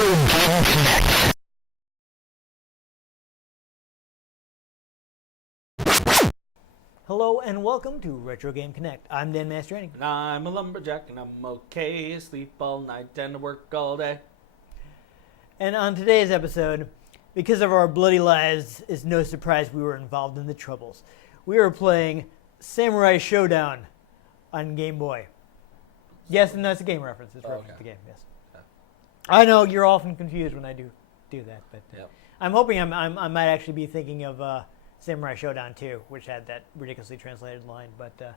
Game Connect. Hello and welcome to Retro Game Connect. I'm Dan Mastriani. And I'm a lumberjack and I'm okay. Sleep all night and work all day. And on today's episode, because of our bloody lives, it's no surprise we were involved in the troubles. We were playing Samurai Shodown on Game Boy. Yes, and that's a game reference. It's reference to the game, yes. Okay. I know you're often confused when I do that, but Yep. I'm hoping I might actually be thinking of Samurai Shodown 2, which had that ridiculously translated line. But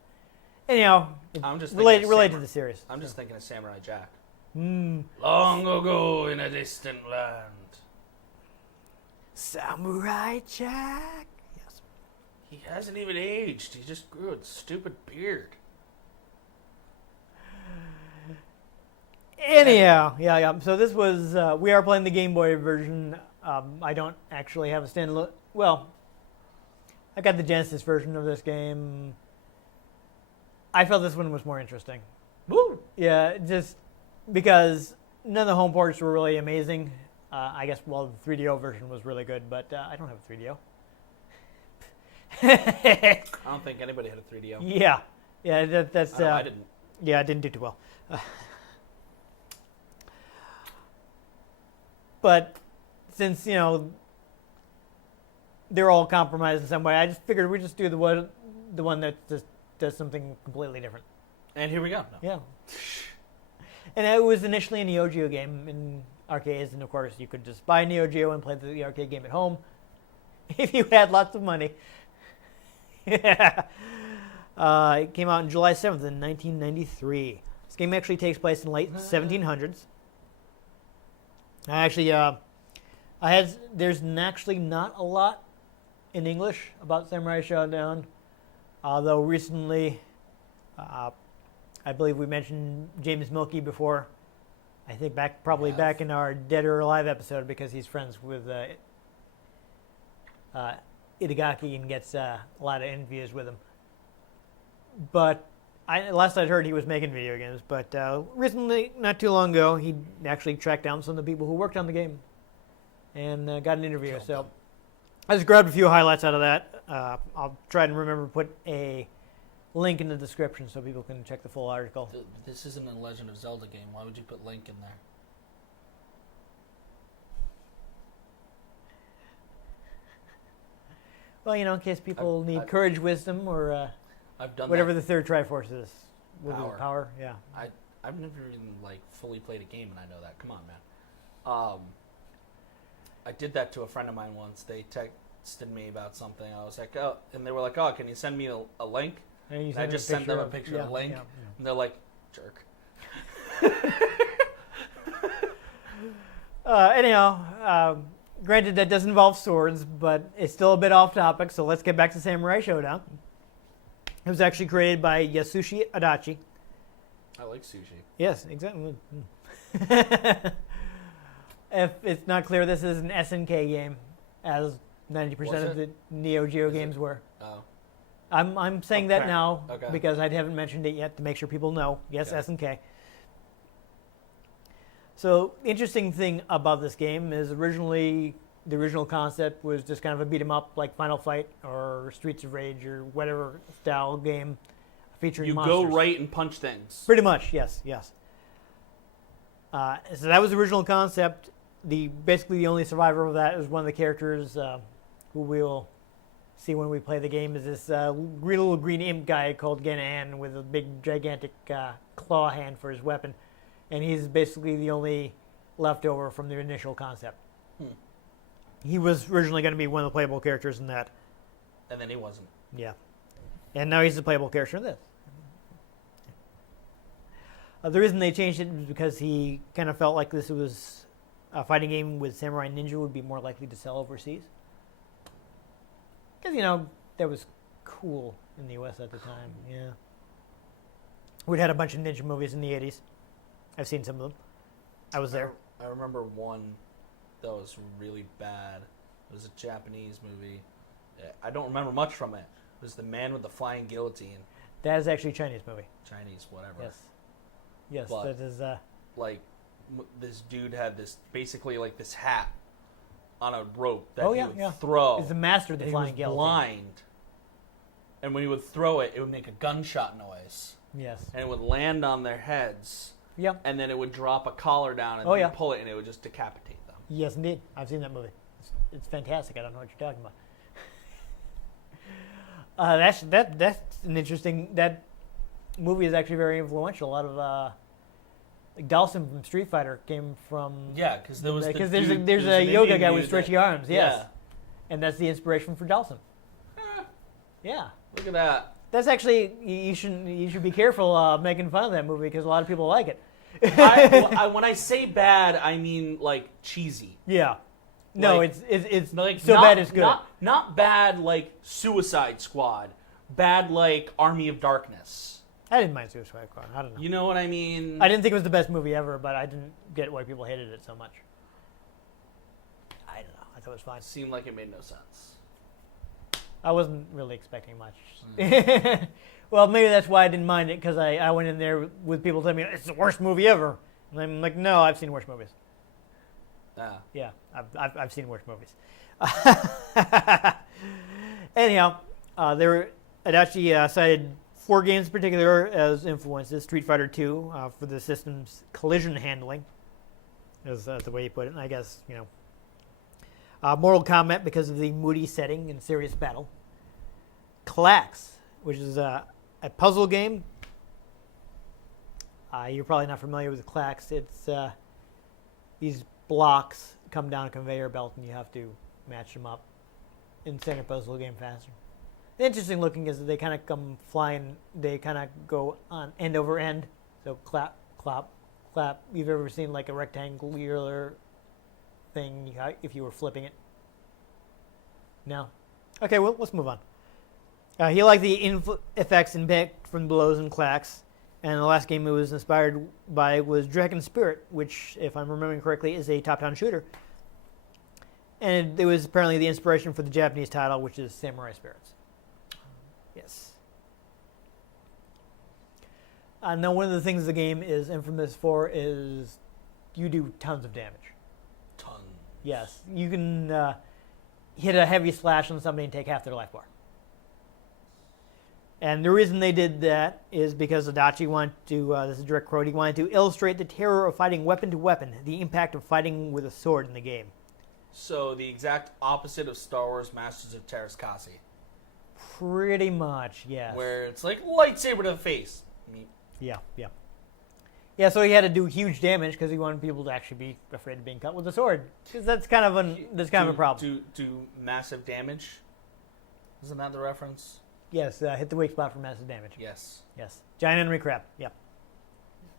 anyhow, I'm just related thinking of to the series. I'm just thinking of Samurai Jack. Mm. Long ago in a distant land. Samurai Jack. Yes. He hasn't even aged. He just grew a stupid beard. Anyhow, yeah. So this was we are playing the Game Boy version. I don't actually have a standalone. Well, I got the Genesis version of this game. I felt this one was more interesting. Woo! Yeah, just because none of the home ports were really amazing. I guess, well, the 3DO version was really good, but I don't have a 3DO. I don't think anybody had a 3DO. Yeah, that's. I didn't. Yeah, I didn't do too well. But since, they're all compromised in some way, I just figured we'd just do the one that just does something completely different. And here we go. No. Yeah. And it was initially a Neo Geo game in arcades, and of course you could just buy Neo Geo and play the arcade game at home if you had lots of money. Yeah. It came out on July 7th in 1993. This game actually takes place in late 1700s. Actually, there's actually not a lot in English about Samurai Shodown, although recently, I believe we mentioned James Mielke before. I think back in our Dead or Alive episode, because he's friends with Itagaki and gets a lot of interviews with him. But last I'd heard, he was making video games. But recently, not too long ago, he actually tracked down some of the people who worked on the game and got an interview. So I just grabbed a few highlights out of that. I'll try and remember to put a link in the description so people can check the full article. This isn't a Legend of Zelda game. Why would you put Link in there? Well, in case people need courage, wisdom, or I've done whatever that. the third Triforce is. Power, yeah. I've never even fully played a game, and I know that. Come on, man. I did that to a friend of mine once. They texted me about something. I was like, oh, and they were like, oh, can you send me a link? And I just sent them a picture of Link, and they're like, jerk. Anyhow, granted that does involve swords, but it's still a bit off topic, so let's get back to Samurai Shodown. It was actually created by Yasushi Adachi. I like sushi. Yes, exactly. If it's not clear, this is an SNK game, as 90% of the Neo Geo games were. Oh. I'm saying that now because I haven't mentioned it yet to make sure people know. Yes, okay. SNK. So the interesting thing about this game is the original concept was just kind of a beat 'em up like Final Fight or Streets of Rage or whatever style game featuring monsters. You go right and punch things. Pretty much, yes. So that was the original concept. Basically the only survivor of that is one of the characters who we'll see when we play the game is this little green imp guy called Genan with a big gigantic claw hand for his weapon. And he's basically the only leftover from the initial concept. He was originally going to be one of the playable characters in that. And then he wasn't. Yeah. And now he's the playable character in this. The reason they changed it was because he kind of felt like this was a fighting game with Samurai Ninja would be more likely to sell overseas. Because, that was cool in the U.S. at the time. Yeah. We'd had a bunch of ninja movies in the 80s. I've seen some of them. I was there. I remember one that was really bad. It was a Japanese movie. I don't remember much from it. It was The Man with the Flying Guillotine. That is actually a Chinese movie. Chinese, whatever. Yes, but that is... this dude had this basically like this hat on a rope that Oh, he yeah, would yeah. throw. He's the master of the and flying he was guillotine. blind, and when he would throw it, it would make a gunshot noise, Yes. and it would land on their heads, Yep. and then it would drop a collar down and Oh, you'd yeah. pull it, and it would just decapitate them. Yes, indeed. I've seen that movie. It's fantastic. I don't know what you're talking about. That's an interesting. That movie is actually very influential. A lot of like Dhalsim from Street Fighter came from. Yeah, because there was Because the there's a an yoga Indian guy dude with stretchy arms. Yes. Yeah. And that's the inspiration for Dhalsim. Eh, Yeah. look at that. That's actually you should be careful making fun of that movie because a lot of people like it. When I say bad, I mean like cheesy. Yeah. No, Like- it's Like so not, bad it's good. Not bad like Suicide Squad. Bad like Army of Darkness. I didn't mind Suicide Squad. I don't know. You know what I mean? I didn't think it was the best movie ever, but I didn't get why people hated it so much. I don't know. I thought it was fine. It seemed like it made no sense. I wasn't really expecting much. Hmm. Well, maybe that's why I didn't mind it, because I went in there with people telling me it's the worst movie ever. And I'm like, no, I've seen worse movies. Yeah, I've seen worse movies. Anyhow, it actually cited 4 games in particular as influences. Street Fighter II for the system's collision handling, is the way you put it. And I guess, Mortal Kombat because of the moody setting and serious battle. Klax, which is a puzzle game. You're probably not familiar with Klax. It's these blocks come down a conveyor belt and you have to match them up in standard puzzle game fashion. The interesting looking is that they kind of come flying. They kind of go on end over end. So clap, clap, clap. You've ever seen like a rectangular thing if you were flipping it? No? Okay, well, let's move on. He liked the effects and impact from blows and clacks. And the last game it was inspired by was Dragon Spirit, which, if I'm remembering correctly, is a top-down shooter. And it was apparently the inspiration for the Japanese title, which is Samurai Spirits. Yes. Now, one of the things the game is infamous for is you do tons of damage. Tons. Yes. You can hit a heavy slash on somebody and take half their life bar. And the reason they did that is because Adachi wanted to, this is a direct quote, he wanted to illustrate the terror of fighting weapon to weapon, the impact of fighting with a sword in the game. So the exact opposite of Star Wars Masters of Terraskasi. Pretty much, yes. Where it's like lightsaber to the face. Yeah. Yeah, so he had to do huge damage because he wanted people to actually be afraid of being cut with a sword. Because that's kind of a problem. Do massive damage. Isn't that the reference? Yes, hit the weak spot for massive damage. Yes. Giant enemy crab. Yep.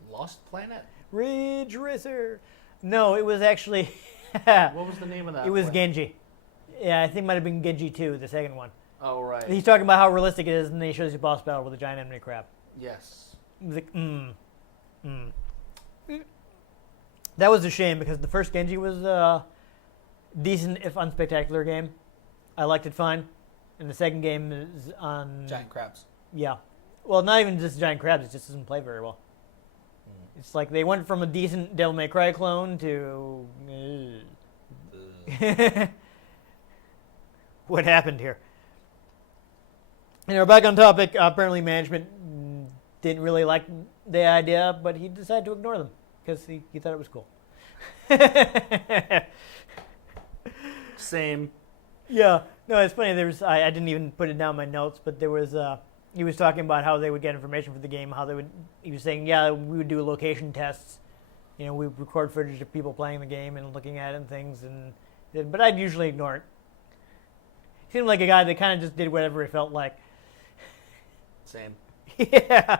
Lost Planet? Ridge Racer. No, it was actually. What was the name of that? It was planet? Genji. Yeah, I think it might have been Genji 2, the second one. Oh, right. He's talking about how realistic it is, and then he shows you a boss battle with a giant enemy crab. Yes. It was like, That was a shame because the first Genji was a decent, if unspectacular game. I liked it fine. And the second game is on... Giant crabs. Yeah. Well, not even just giant crabs, it just doesn't play very well. It's like they went from a decent Devil May Cry clone to... What happened here? And we're back on topic. Apparently management didn't really like the idea, but he decided to ignore them because he thought it was cool. Same. Yeah. No, it's funny. I didn't even put it down in my notes, but there was he was talking about how they would get information for the game, he was saying, yeah, we would do location tests. We would record footage of people playing the game and looking at it and things, but I'd usually ignore it. He seemed like a guy that kind of just did whatever he felt like. Same. Yeah.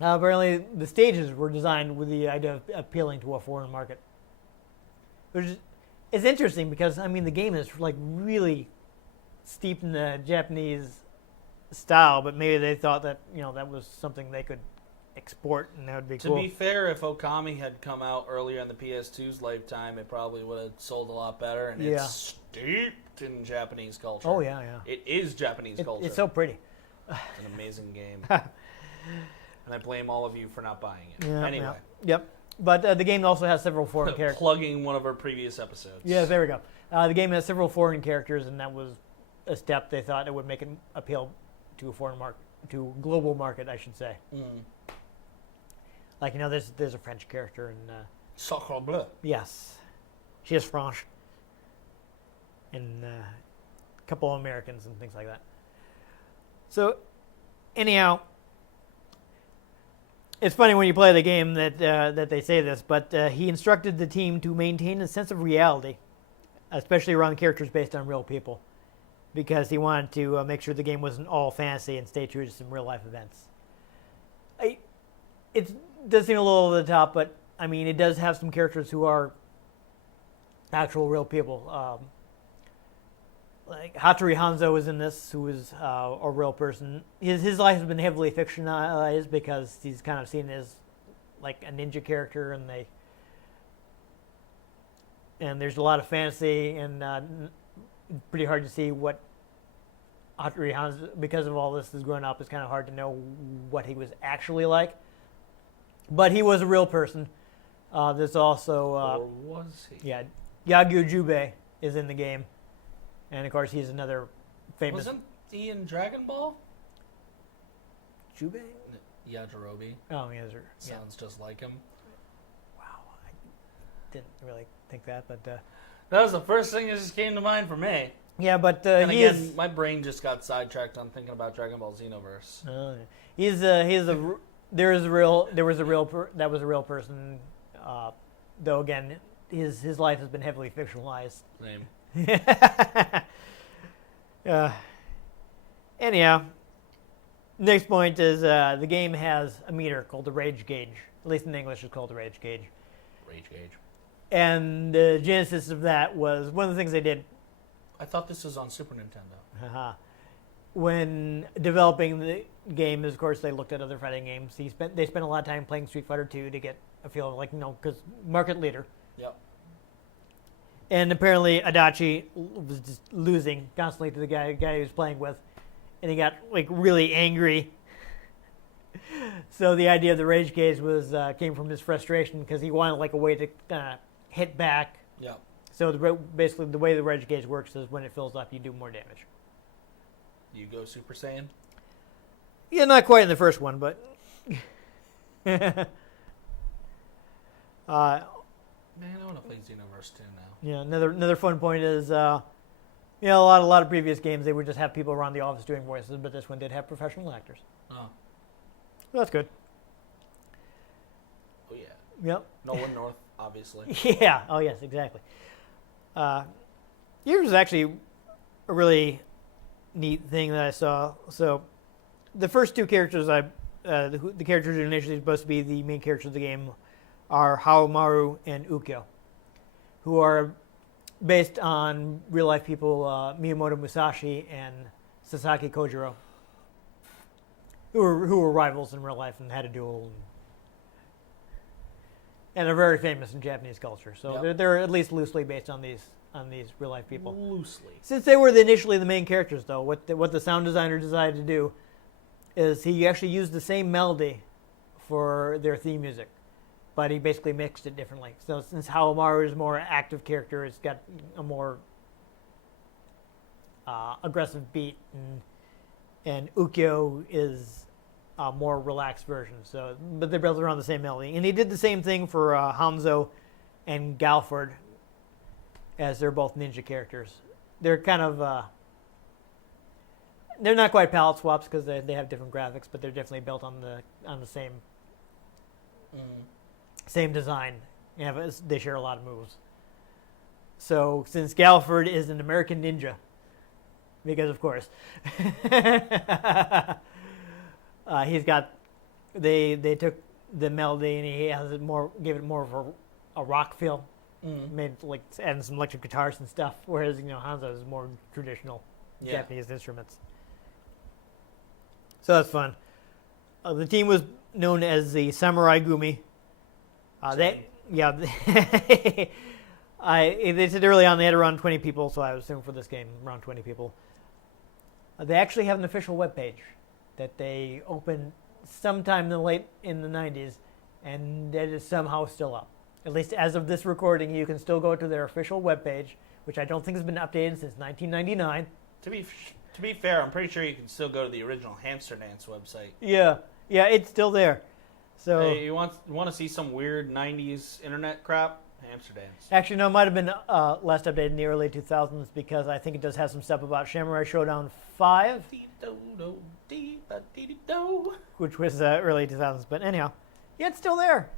Apparently, the stages were designed with the idea of appealing to a foreign market. It's interesting because, the game is like really steeped in the Japanese style, but maybe they thought that, that was something they could export and that would be cool. To be fair, if Okami had come out earlier in the PS2's lifetime, it probably would have sold a lot better, and it's steeped in Japanese culture. Oh, yeah. It is Japanese culture. It's so pretty. It's an amazing game. And I blame all of you for not buying it. Yeah, anyway. Yep. But the game also has several foreign characters. Plugging one of our previous episodes. Yeah, there we go. The game has several foreign characters, and that was a step they thought it would make it appeal to a foreign market, to a global market, I should say. Like, there's a French character, and Sacre bleu. yes, she is French, and a couple of Americans and things like that. So, anyhow, it's funny when you play the game that they say this, but he instructed the team to maintain a sense of reality, especially around characters based on real people, because he wanted to make sure the game wasn't all fantasy and stay true to some real life events. It does seem a little over the top, but I mean, it does have some characters who are actual real people. Like Hattori Hanzo is in this, who is a real person. His life has been heavily fictionalized because he's kind of seen as like a ninja character, and there's a lot of fantasy, and pretty hard to see what Hattori Hanzo, because of all this is growing up, it's kind of hard to know what he was actually like. But he was a real person. There's also Or was he? yeah, Yagyu Jubei is in the game. And, of course, he's another famous... Wasn't he in Dragon Ball? Jubei? Yajirobe. Oh, yeah. Sounds just like him. Wow. I didn't really think that, but... That was the first thing that just came to mind for me. Yeah, but And he again, is... my brain just got sidetracked on thinking about Dragon Ball Xenoverse. There was a real person, though, again, his life has been heavily fictionalized. Same. Anyhow, next point is the game has a meter called the rage gauge. At least in English, it's called the rage gauge. Rage gauge. And the genesis of that was one of the things they did. I thought this was on Super Nintendo. When developing the game, of course, they looked at other fighting games. They spent a lot of time playing Street Fighter 2 to get a feel of, because market leader. Yep. And apparently Adachi was just losing constantly to the guy he was playing with. And he got really angry. So the idea of the rage gauge came from his frustration because he wanted a way to hit back. Yep. So basically the way the rage gauge works is when it fills up, you do more damage. You go Super Saiyan? Yeah, not quite in the first one, but... Man, I want to play Xenoverse 2 now. Yeah, another fun point is, a lot of previous games, they would just have people around the office doing voices, but this one did have professional actors. Oh. So that's good. Oh, yeah. Yep. Nolan North, obviously. Yeah. Oh, yes, exactly. Here's actually a really neat thing that I saw. So, the first two characters the characters who are initially supposed to be the main characters of the game are Haomaru and Ukyo, who are based on real life people Miyamoto Musashi and Sasaki Kojiro, who were rivals in real life and had a duel, and are very famous in Japanese culture. So Yep. they're at least loosely based on these real life people. Loosely. Since they were initially the main characters, though, what the sound designer decided to do is he actually used the same melody for their theme music, but he basically mixed it differently. So since Haomaru is a more active character, it's got a more aggressive beat, and Ukyo is a more relaxed version. So, but they're built around the same melody. And he did the same thing for Hanzo and Galford, as they're both ninja characters. They're kind of they're not quite palette swaps because they have different graphics, but they're definitely built on the same same design. They share a lot of moves. So since Galford is an American ninja, because of course, they took the melody and he has gave it more of a rock feel. Made adding some electric guitars and stuff, whereas Hanzo is more traditional Japanese instruments. So that's fun. The team was known as the Samurai Gumi. They said early on they had around 20 people, so I would assume for this game around 20 people. They actually have an official webpage that they opened sometime in the 90s, and it is somehow still up. At least as of this recording, you can still go to their official webpage, which I don't think has been updated since 1999. To be fair, I'm pretty sure you can still go to the original Hamster Dance website. Yeah, it's still there. So hey, you want to see some weird 90s internet crap? Hamster Dance. Actually, no, it might have been last updated in the early 2000s because I think it does have some stuff about Samurai Shodown 5, which was early 2000s. But anyhow, yeah, it's still there.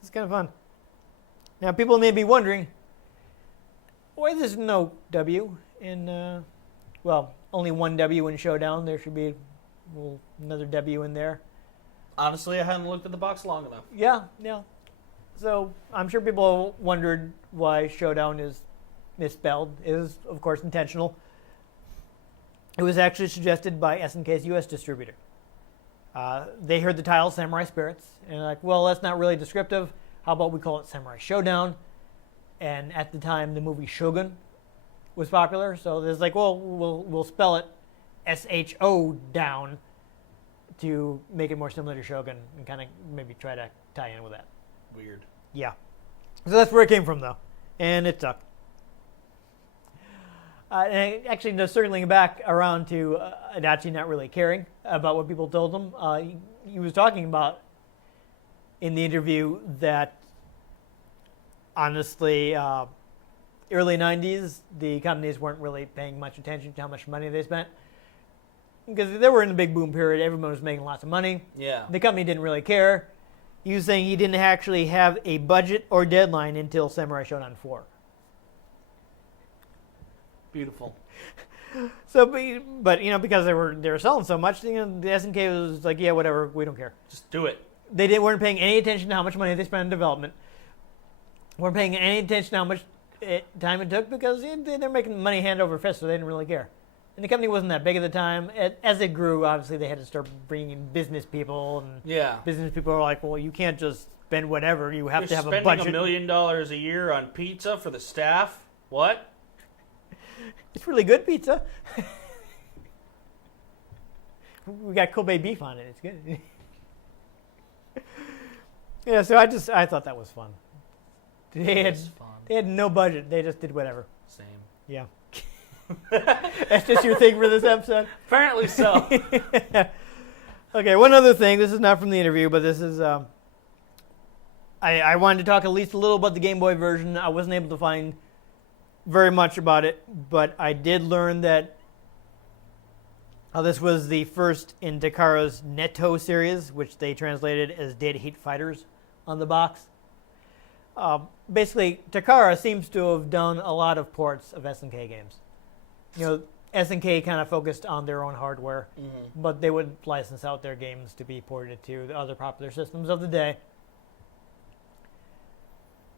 It's kind of fun. Now, people may be wondering, why there's no W in, only one W in Showdown. There should be another W in there. Honestly, I hadn't looked at the box long enough. Yeah. So I'm sure people wondered why Showdown is misspelled. It is, of course, intentional. It was actually suggested by SNK's U.S. distributor. They heard the title Samurai Spirits, and they're like, well, that's not really descriptive. How about we call it Samurai Shodown? And at the time, the movie Shogun was popular, so there's like, well, we'll spell it S-H-O down to make it more similar to Shogun and kind of maybe try to tie in with that. Weird. Yeah. So that's where it came from, though. And it sucked. And actually, circling back around to Adachi not really caring about what people told him, he was talking about in the interview that, honestly, early 90s, the companies weren't really paying much attention to how much money they spent. Because they were in the big boom period. Everyone was making lots of money. Yeah. The company didn't really care. He was saying he didn't actually have a budget or deadline until Samurai Shodown 4. Beautiful. So, but because they were selling so much, the SNK was like, yeah, whatever, we don't care. Just do it. They weren't paying any attention to how much money they spent on development. Weren't paying any attention to how much time it took because they're making money hand over fist, so they didn't really care. And the company wasn't that big at the time. As it grew, obviously, they had to start bringing in business people. And business people are like, well, you can't just spend whatever. You have to have a budget. Spending $1 million a year on pizza for the staff? What? It's really good pizza. We got Kobe beef on it. It's good. Yeah, so I thought that was fun. They had no budget. They just did whatever. Same. Yeah. That's just your thing for this episode? Apparently so. Okay, one other thing. This is not from the interview, but this is... I wanted to talk at least a little about the Game Boy version. I wasn't able to find very much about it, but I did learn that this was the first in Takara's Netto series, which they translated as Data Heat Fighters on the box. Basically, Takara seems to have done a lot of ports of SNK games. SNK kind of focused on their own hardware, but they would license out their games to be ported to the other popular systems of the day.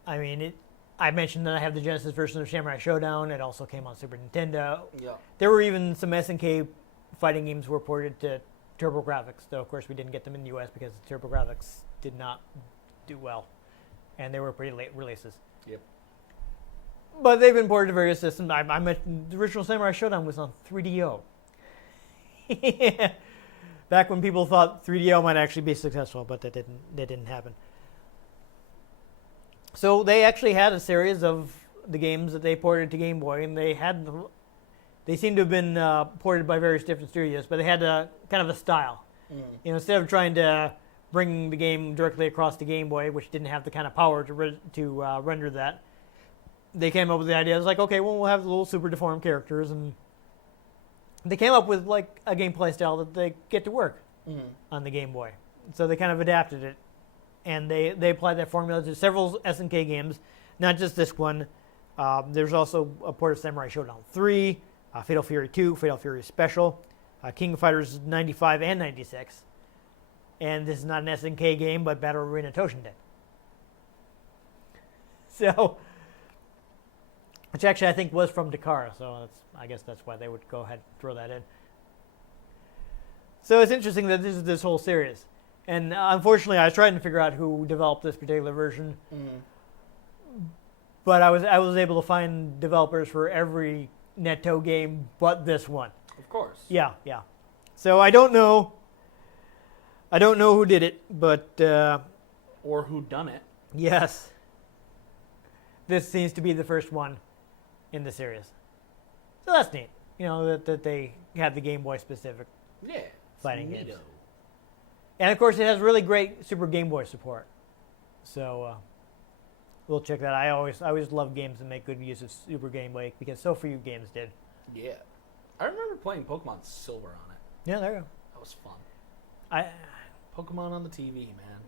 I mean, I mentioned that I have the Genesis version of Samurai Shodown. It also came on Super Nintendo. Yeah. There were even some SNK fighting games were ported to TurboGrafx, though of course we didn't get them in the US because the TurboGrafx did not do well, and they were pretty late releases. Yep. But they've been ported to various systems. I mentioned the original Samurai Shodown was on 3DO. Back when people thought 3DO might actually be successful, but that didn't happen. So they actually had a series of the games that they ported to Game Boy, and they seem to have been ported by various different studios, but they had kind of a style. Instead of trying to bring the game directly across the Game Boy, which didn't have the kind of power to render that, they came up with the idea. It was like, okay, well, we'll have the little super deformed characters, and they came up with like a gameplay style that they get to work on the Game Boy. So they kind of adapted it, and they applied that formula to several SNK games, not just this one. There's also a port of Samurai Shodown 3, Fatal Fury 2, Fatal Fury Special, King of Fighters 95 and 96. And this is not an SNK game, but Battle Arena Toshinden. So, which actually I think was from Takara, so I guess that's why they would go ahead and throw that in. So it's interesting that this is this whole series. And unfortunately, I was trying to figure out who developed this particular version. But I was able to find developers for every Netto game but this one. Of course. Yeah. So I don't know who did it, but or whodunit. Yes. This seems to be the first one in the series. So that's neat. You know, that they have the Game Boy specific Yeah. fighting neato. games. And of course, it has really great Super Game Boy support. So we'll check that. I always love games that make good use of Super Game Boy because so few games did. Yeah. I remember playing Pokemon Silver on it. Yeah, there you go. That was fun. I Pokemon on the TV, man.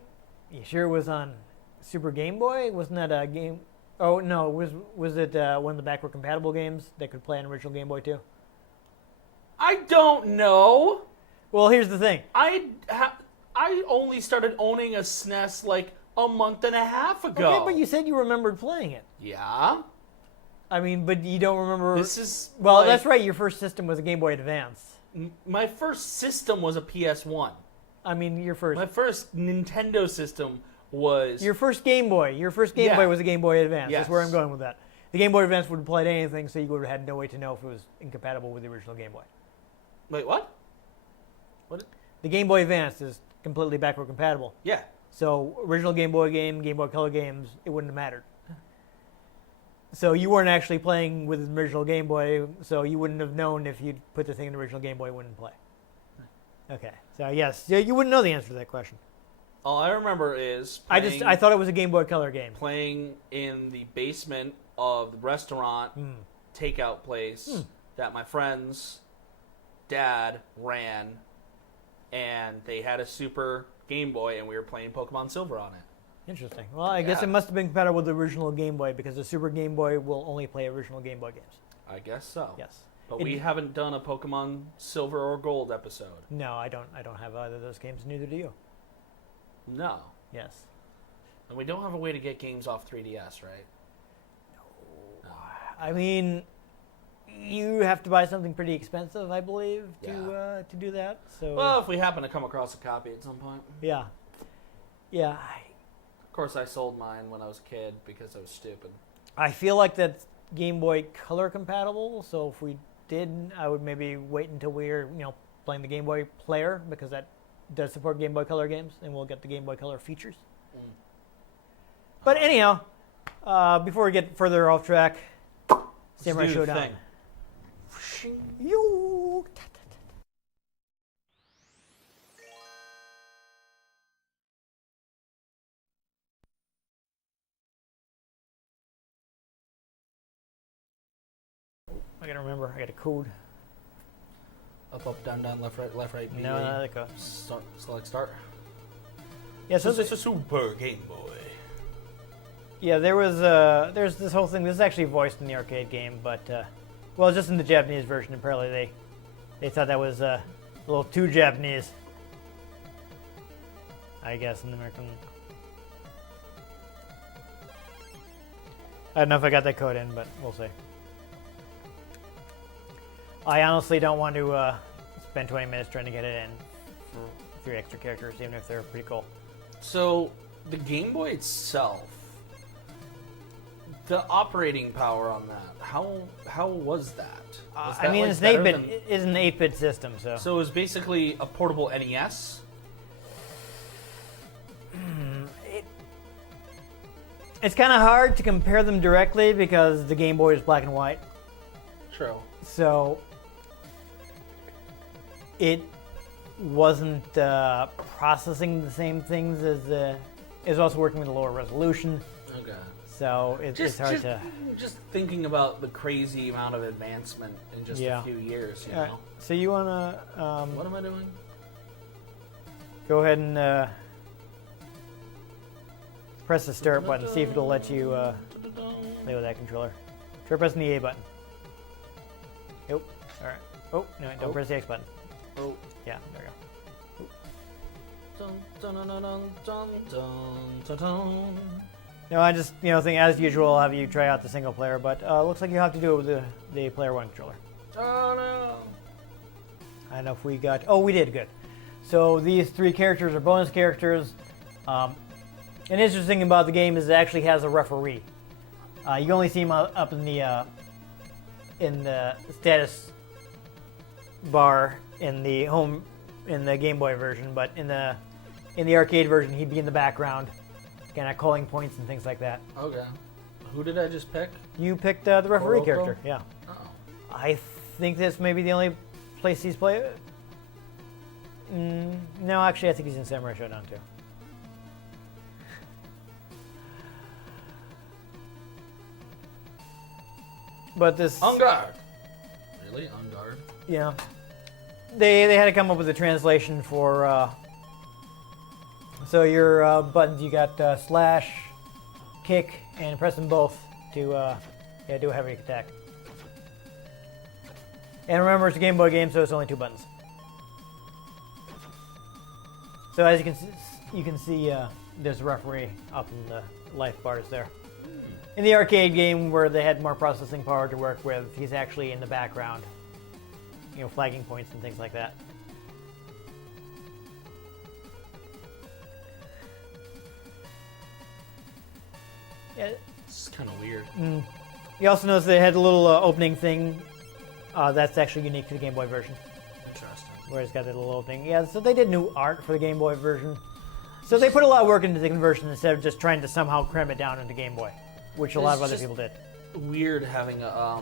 You sure it was on Super Game Boy? Wasn't that a game? Oh no, was it one of the backward compatible games that could play on original Game Boy too? I don't know. Well, here's the thing. I only started owning a SNES like a month and a half ago. Okay, but you said you remembered playing it. Yeah. I mean, but you don't remember. This is well, like, that's right. Your first system was a Game Boy Advance. My first system was a PS1. I mean, your first. My first Nintendo system was Your first Game Boy. Your first Game Yeah. Boy was a Game Boy Advance. Yes. That's where I'm going with that. The Game Boy Advance would have played anything, so you would have had no way to know if it was incompatible with the original Game Boy. Wait, what? What? The Game Boy Advance is completely backward compatible. Yeah. So original Game Boy game, Game Boy Color games, it wouldn't have mattered. So you weren't actually playing with the original Game Boy, so you wouldn't have known if you'd put the thing in the original Game Boy, it wouldn't play. Okay, so yes, you wouldn't know the answer to that question. All I remember is I thought it was a Game Boy Color game. playing in the basement of the restaurant takeout place that my friend's dad ran, and they had a Super Game Boy, and we were playing Pokemon Silver on it. Interesting. Well, I guess it must have been compatible with the original Game Boy because the Super Game Boy will only play original Game Boy games. I guess so. Yes. But we haven't done a Pokemon Silver or Gold episode. No, I don't have either of those games. Neither do you. No. Yes. And we don't have a way to get games off 3DS, right? No. I mean, you have to buy something pretty expensive, I believe, to do that. So. Well, if we happen to come across a copy at some point. Yeah. Yeah. Of course, I sold mine when I was a kid because I was stupid. I feel like that's Game Boy Color compatible. So if we did, I would maybe wait until we're playing the Game Boy Player because that does support Game Boy Color games, and we'll get the Game Boy Color features. But anyhow, before we get further off track, Samurai Shodown. Yo. I gotta remember. I got a code. Up, down, down, left, right, B. No, not that code. Select start. Yeah, so This is a Super Game Boy. yeah, there's this whole thing. This is actually voiced in the arcade game, but well, just in the Japanese version. Apparently, they thought that was a little too Japanese. I guess in the American. I don't know if I got that code in, but we'll see. I honestly don't want to spend 20 minutes trying to get it in for 3 extra characters, even if they're pretty cool. So, the Game Boy itself, the operating power on that, how was that? Was I that, mean, like, it's better an 8-bit. than- It is an 8-bit system, so. So it was basically a portable NES? It's kind of hard to compare them directly because the Game Boy is black and white. True. So it wasn't processing the same things as it was also working with a lower resolution. Okay. So it's hard to. Just thinking about the crazy amount of advancement in just a few years, you All right. know. So you wanna What am I doing? go ahead and press the start button. See if it'll let you play with that controller. Try pressing the A button. Nope. All right. Oh no! Don't press the X button. Oh. Yeah, there we go. Dun, dun, dun, dun, dun, dun, dun, dun. No, I just think as usual I'll have you try out the single player, but looks like you have to do it with the player 1 controller. Oh no. I don't know if we got. Oh, we did good. So these 3 characters are bonus characters. An interesting thing about the game is it actually has a referee. You only see him up in the status bar in the Game Boy version, but in the arcade version he'd be in the background kind of calling points and things like that. Okay. Who did I just pick? You picked the referee Kuroko? character, yeah. Oh. I think this may be the only place he's played. No, actually, I think he's in Samurai Shodown too. But this, On guard. Really? On guard? yeah, they had to come up with a translation for. So your buttons, you got slash, kick, and press them both to do a heavy attack. And remember, it's a Game Boy game, so it's only 2 buttons. So as you can see, there's a referee up in the life bars there. In the arcade game, where they had more processing power to work with, he's actually in the background, flagging points and things like that. Yeah. It's kind of weird. You also notice they had a little opening thing. That's actually unique to the Game Boy version, Interesting. where it's got that little opening. Yeah, so they did new art for the Game Boy version. So they put a lot of work into the conversion instead of just trying to somehow cram it down into Game Boy, which a lot of other people did. Weird having a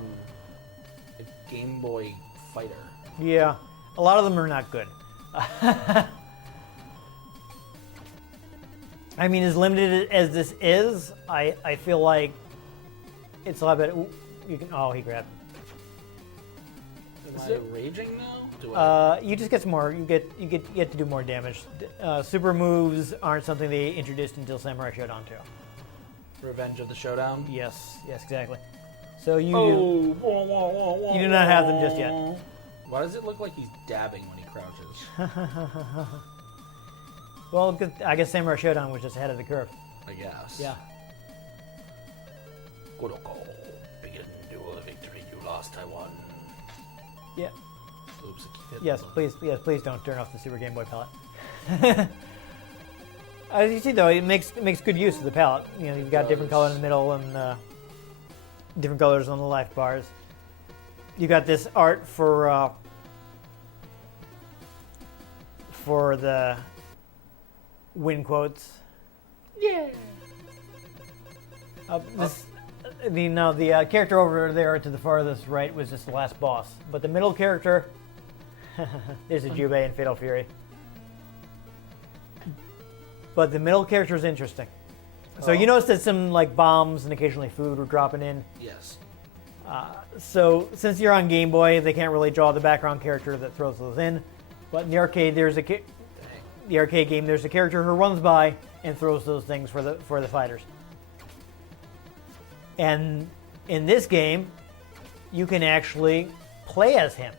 Game Boy fighter. Yeah, a lot of them are not good. I mean, as limited as this is, I feel like it's a lot better. Ooh, he grabbed. Am I raging now? Do I? You just get some more. You get to do more damage. Super moves aren't something they introduced until Samurai Shodown 2. Revenge of the Showdown? Yes, exactly. So you You do not have them just yet. Why does it look like he's dabbing when he crouches? Well, I guess Samurai Shodown was just ahead of the curve. I guess. Yeah. Kuroko, begin duel victory. You lost, I won. Yeah. Oops, I keep hitting Yes, the button. please don't turn off the Super Game Boy palette. As you see, though, it makes good use of the palette. You've got different color in the middle and different colors on the life bars. You got this art for the win quotes. Yeah. The character over there to the farthest right was just the last boss, but the middle character, there's a Jubei in Fatal Fury. But the middle character is interesting. So you notice that some bombs and occasionally food were dropping in. Yes. So since you're on Game Boy, they can't really draw the background character that throws those in. But in the arcade, there's the arcade game. There's a character who runs by and throws those things for the fighters. And in this game, you can actually play as him,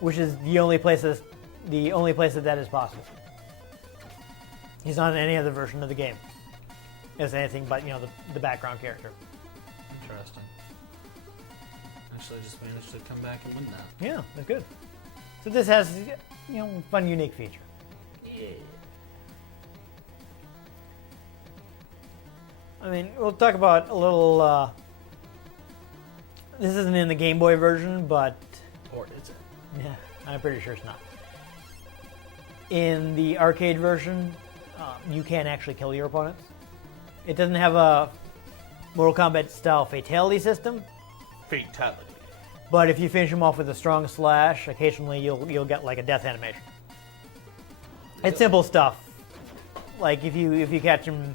which is the only place that is possible. He's not in any other version of the game as anything but the background character. Interesting. Actually, I just managed to come back and win that. Yeah, that's good. So this has fun, unique feature. Yeah. I mean, we'll talk about a little. This isn't in the Game Boy version, but Or is it? yeah, I'm pretty sure it's not. In the arcade version, you can actually kill your opponents. It doesn't have a Mortal Kombat style fatality system, Fatality. but if you finish them off with a strong slash, occasionally you'll get a death animation. It's simple stuff. Like if you catch them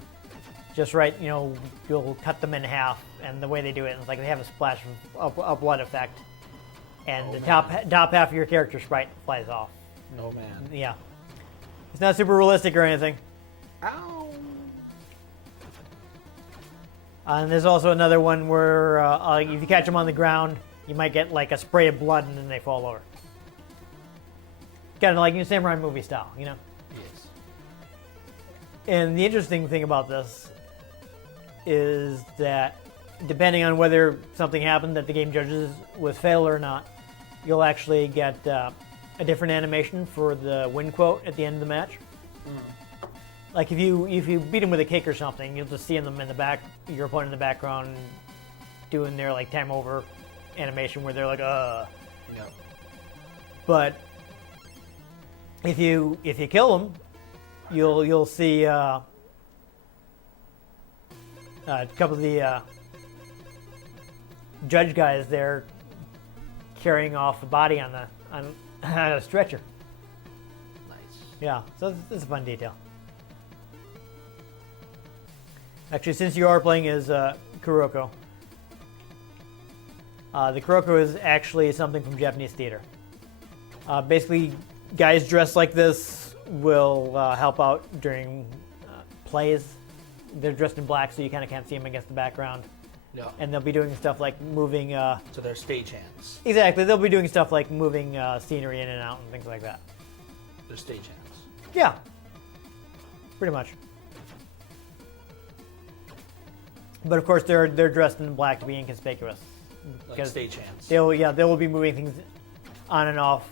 just right, you'll cut them in half, and the way they do it is they have a splash of a blood effect, and the top half of your character sprite flies off. Oh man. Yeah, it's not super realistic or anything. Ow. And there's also another one where if you catch them on the ground, you might get a spray of blood, and then they fall over. Kind of like samurai movie style, Yes. And the interesting thing about this is that depending on whether something happened that the game judges was fail or not, you'll actually get a different animation for the win quote at the end of the match. Like if you beat them with a kick or something, you'll just see them in the back, your opponent in the background doing their time over animation where they're No. But if you kill them, you'll see A couple of the judge guys there carrying off a body on a stretcher. Nice. Yeah, so it's a fun detail. Actually, since you are playing as Kuroko, the Kuroko is actually something from Japanese theater. Basically, guys dressed like this will help out during plays. They're dressed in black, so you kind of can't see them against the background. Yeah. And they'll be doing stuff like moving... So they're stagehands. Exactly, they'll be doing stuff like moving scenery in and out and things like that. They're stagehands. Yeah, pretty much. But of course, they're dressed in black to be inconspicuous. Like Because stagehands. they will be moving things on and off,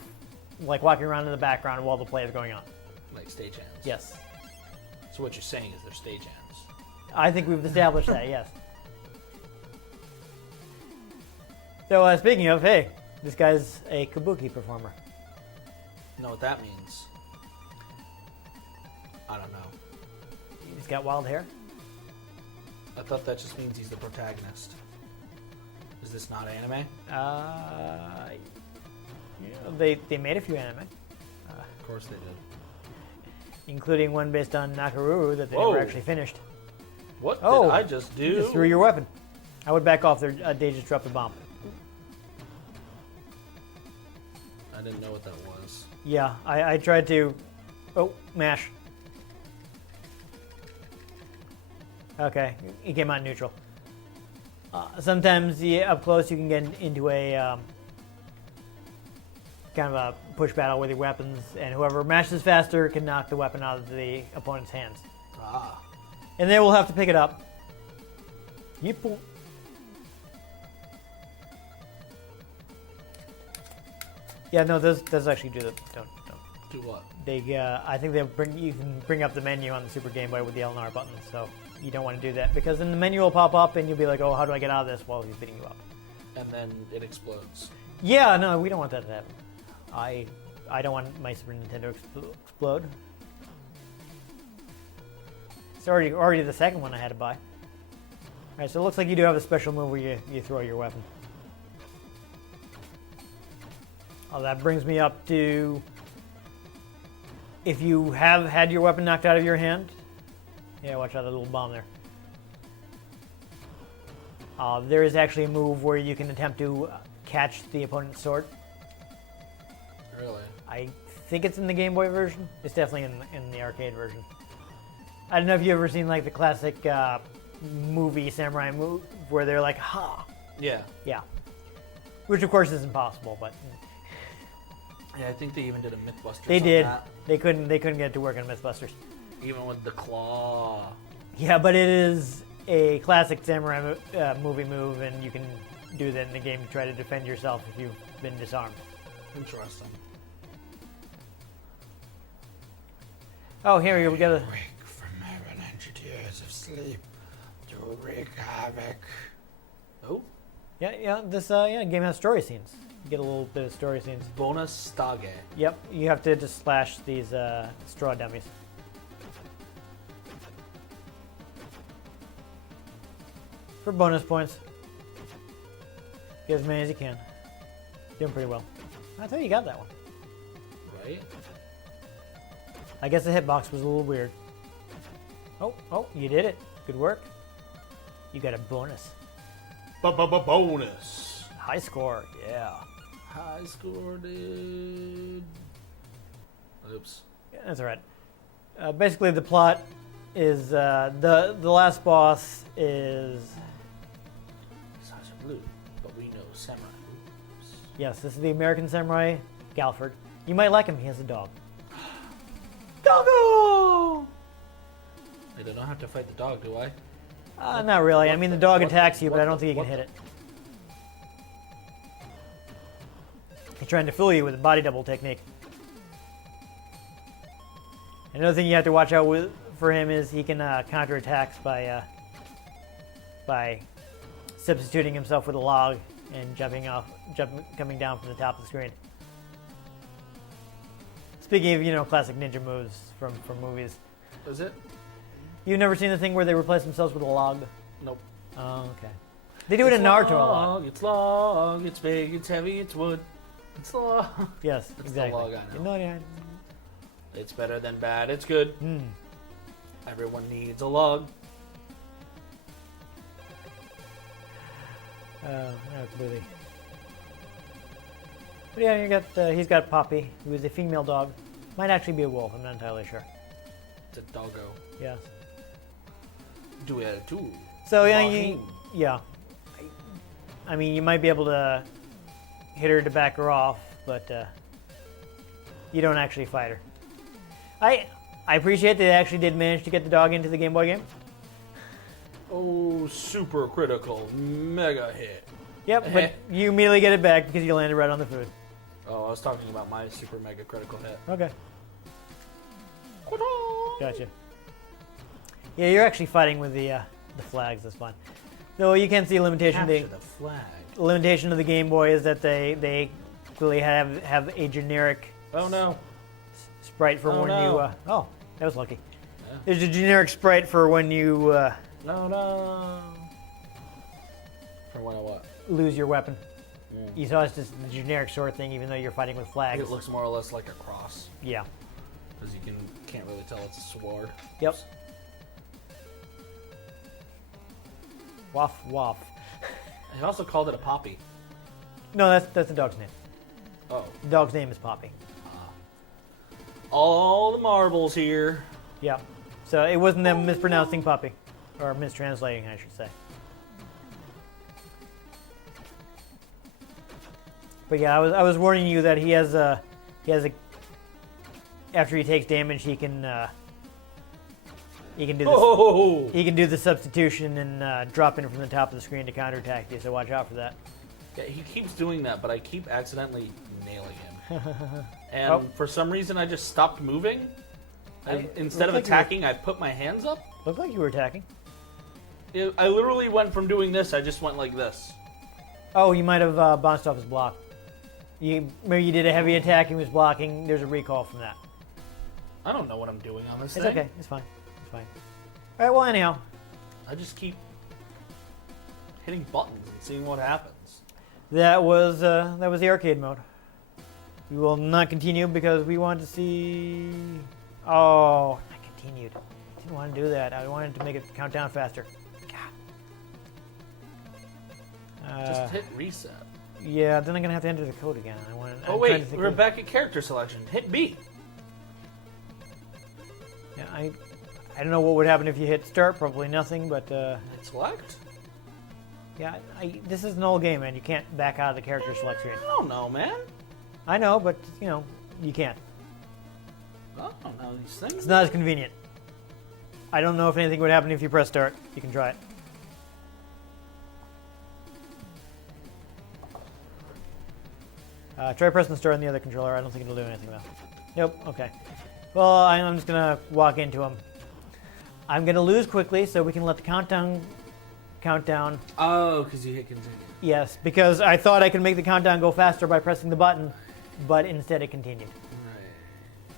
like walking around in the background while the play is going on. Like stagehands. Yes. So what you're saying is they're stagehands. I think we've established that, yes. So speaking of, hey, this guy's a kabuki performer. You know what that means? I don't know. He's got wild hair. I thought that just means he's the protagonist. Is this not anime? They made a few anime, Of course they did. including one based on Nakaruru that they Whoa. never actually finished. What Oh, did I just do? You just threw your weapon. I would back off there. They just dropped a bomb. I didn't know what that was. Yeah, I tried to... Oh, mash. Okay, it came out neutral. Sometimes up close you can get into a kind of a push battle with your weapons, and whoever mashes faster can knock the weapon out of the opponent's hands. Ah. And they will have to pick it up. Yep. Yeah, no, those actually do that. Don't. Do what? I think you can bring up the menu on the Super Game Boy with the L and R buttons, so you don't want to do that because then the menu will pop up and you'll be like, oh, how do I get out of this while he's beating you up? And then it explodes. Yeah, no, we don't want that to happen. I don't want my Super Nintendo to explode. It's already the second one I had to buy. Alright, so it looks like you do have a special move where you throw your weapon. Oh, that brings me up to... If you have had your weapon knocked out of your hand... Yeah, watch out, that little bomb there. There is actually a move where you can attempt to catch the opponent's sword. Really? I think it's in the Game Boy version. It's definitely in the arcade version. I don't know if you've ever seen like the classic movie samurai move where they're like, ha! Yeah. Yeah. Which of course is impossible, but Yeah, I think they even did a Mythbusters they on did. that. They couldn't get it to work on Mythbusters. Even with the claw. Yeah, but it is a classic samurai movie move, and you can do that in the game to try to defend yourself if you've been disarmed. Interesting. Oh, here we got a... Wake from my 100 years of sleep to wreak havoc. Oh? Yeah, this game has story scenes. You get a little bit of story scenes. Bonus Stage. Yep, you have to just slash these straw dummies. For bonus points. Get as many as you can. Doing pretty well. I thought you got that one. Right? I guess the hitbox was a little weird. Oh, you did it. Good work. You got a bonus. Bonus. High score, yeah. High score, dude. Oops. Yeah, that's all right. Basically, the plot is the last boss is... His eyes are blue, but we know Samurai. Oops. Yes, this is the American Samurai, Galford. You might like him, he has a dog. Doggo! I don't have to fight the dog, do I? Not really. I mean, the dog what- attacks you, but what I don't think you can hit it. He's trying to fool you with a body double technique. Another thing you have to watch out for him is he can counter attacks by substituting himself with a log and coming down from the top of the screen. Speaking of, classic ninja moves from movies. Is it? You've never seen the thing where they replace themselves with a log? Nope. Oh, okay. They do it in Naruto a lot. It's long, it's big, it's heavy, it's wood. It's long. Yes, That's exactly. the log I know. No, yeah. It's better than bad, it's good. Hmm. Everyone needs a log. Absolutely. But yeah, you got he's got Poppy, who is a female dog. Might actually be a wolf. I'm not entirely sure. It's a doggo. Yeah. Do it too. So yeah, Maheen. I mean, you might be able to hit her to back her off, but you don't actually fight her. I appreciate they actually did manage to get the dog into the Game Boy game. Oh, super critical, mega hit. Yep, but you immediately get it back because you landed right on the food. Oh, I was talking about my super mega critical hit. Okay. Gotcha. Yeah, you're actually fighting with the flags. That's fine. Though you can see a limitation. Capture the flag. Limitation of the Game Boy is that they clearly have a generic Oh no. sprite for when no. you. Oh, that was lucky. Yeah. There's a generic sprite for when you No. For when I what? lose your weapon. Mm. You saw it's just the generic sword thing, even though you're fighting with flags. It looks more or less like a cross, Yeah. because you can't really tell it's a sword. Yep. Waff waff. I also called it a poppy. No, that's the dog's name. Oh. The dog's name is Poppy. All the marbles here. Yeah. So it wasn't them mispronouncing puppy, or mistranslating, I should say. But yeah, I was warning you that he has a after he takes damage, he can do this. Oh! He can do the substitution and drop in from the top of the screen to counterattack you. So watch out for that. Yeah, he keeps doing that, but I keep accidentally nailing him. And Oh. for some reason, I just stopped moving. Instead of looked like attacking, I put my hands up. Looked like you were attacking. I literally went from doing this, I just went like this. Oh, you might have bounced off his block. Maybe you did a heavy attack and he was blocking. There's a recall from that. I don't know what I'm doing on this It's thing. okay. It's fine. It's fine. All right. Well, anyhow, I just keep hitting buttons and seeing what happens. that was the arcade mode. We will not continue because we want to see. Oh, I continued. I didn't want to do that. I wanted to make it count down faster. God. Just hit reset. Yeah, then I'm gonna have to enter the code again. Oh wait, we're back at character selection. Hit B. Yeah, I don't know what would happen if you hit start. Probably nothing, but Hit select. yeah, this is an old game, man. You can't back out of the character select screen. I don't know, man. I know, but you can't. I don't know these things. It's not as convenient. I don't know if anything would happen if you press start. You can try it. Try pressing start on the other controller. I don't think it'll do anything though. Nope. Okay. Well, I'm just gonna walk into him. I'm gonna lose quickly, so we can let the countdown. Oh, because you hit continue. Yes, because I thought I could make the countdown go faster by pressing the button, but instead it continued. Right.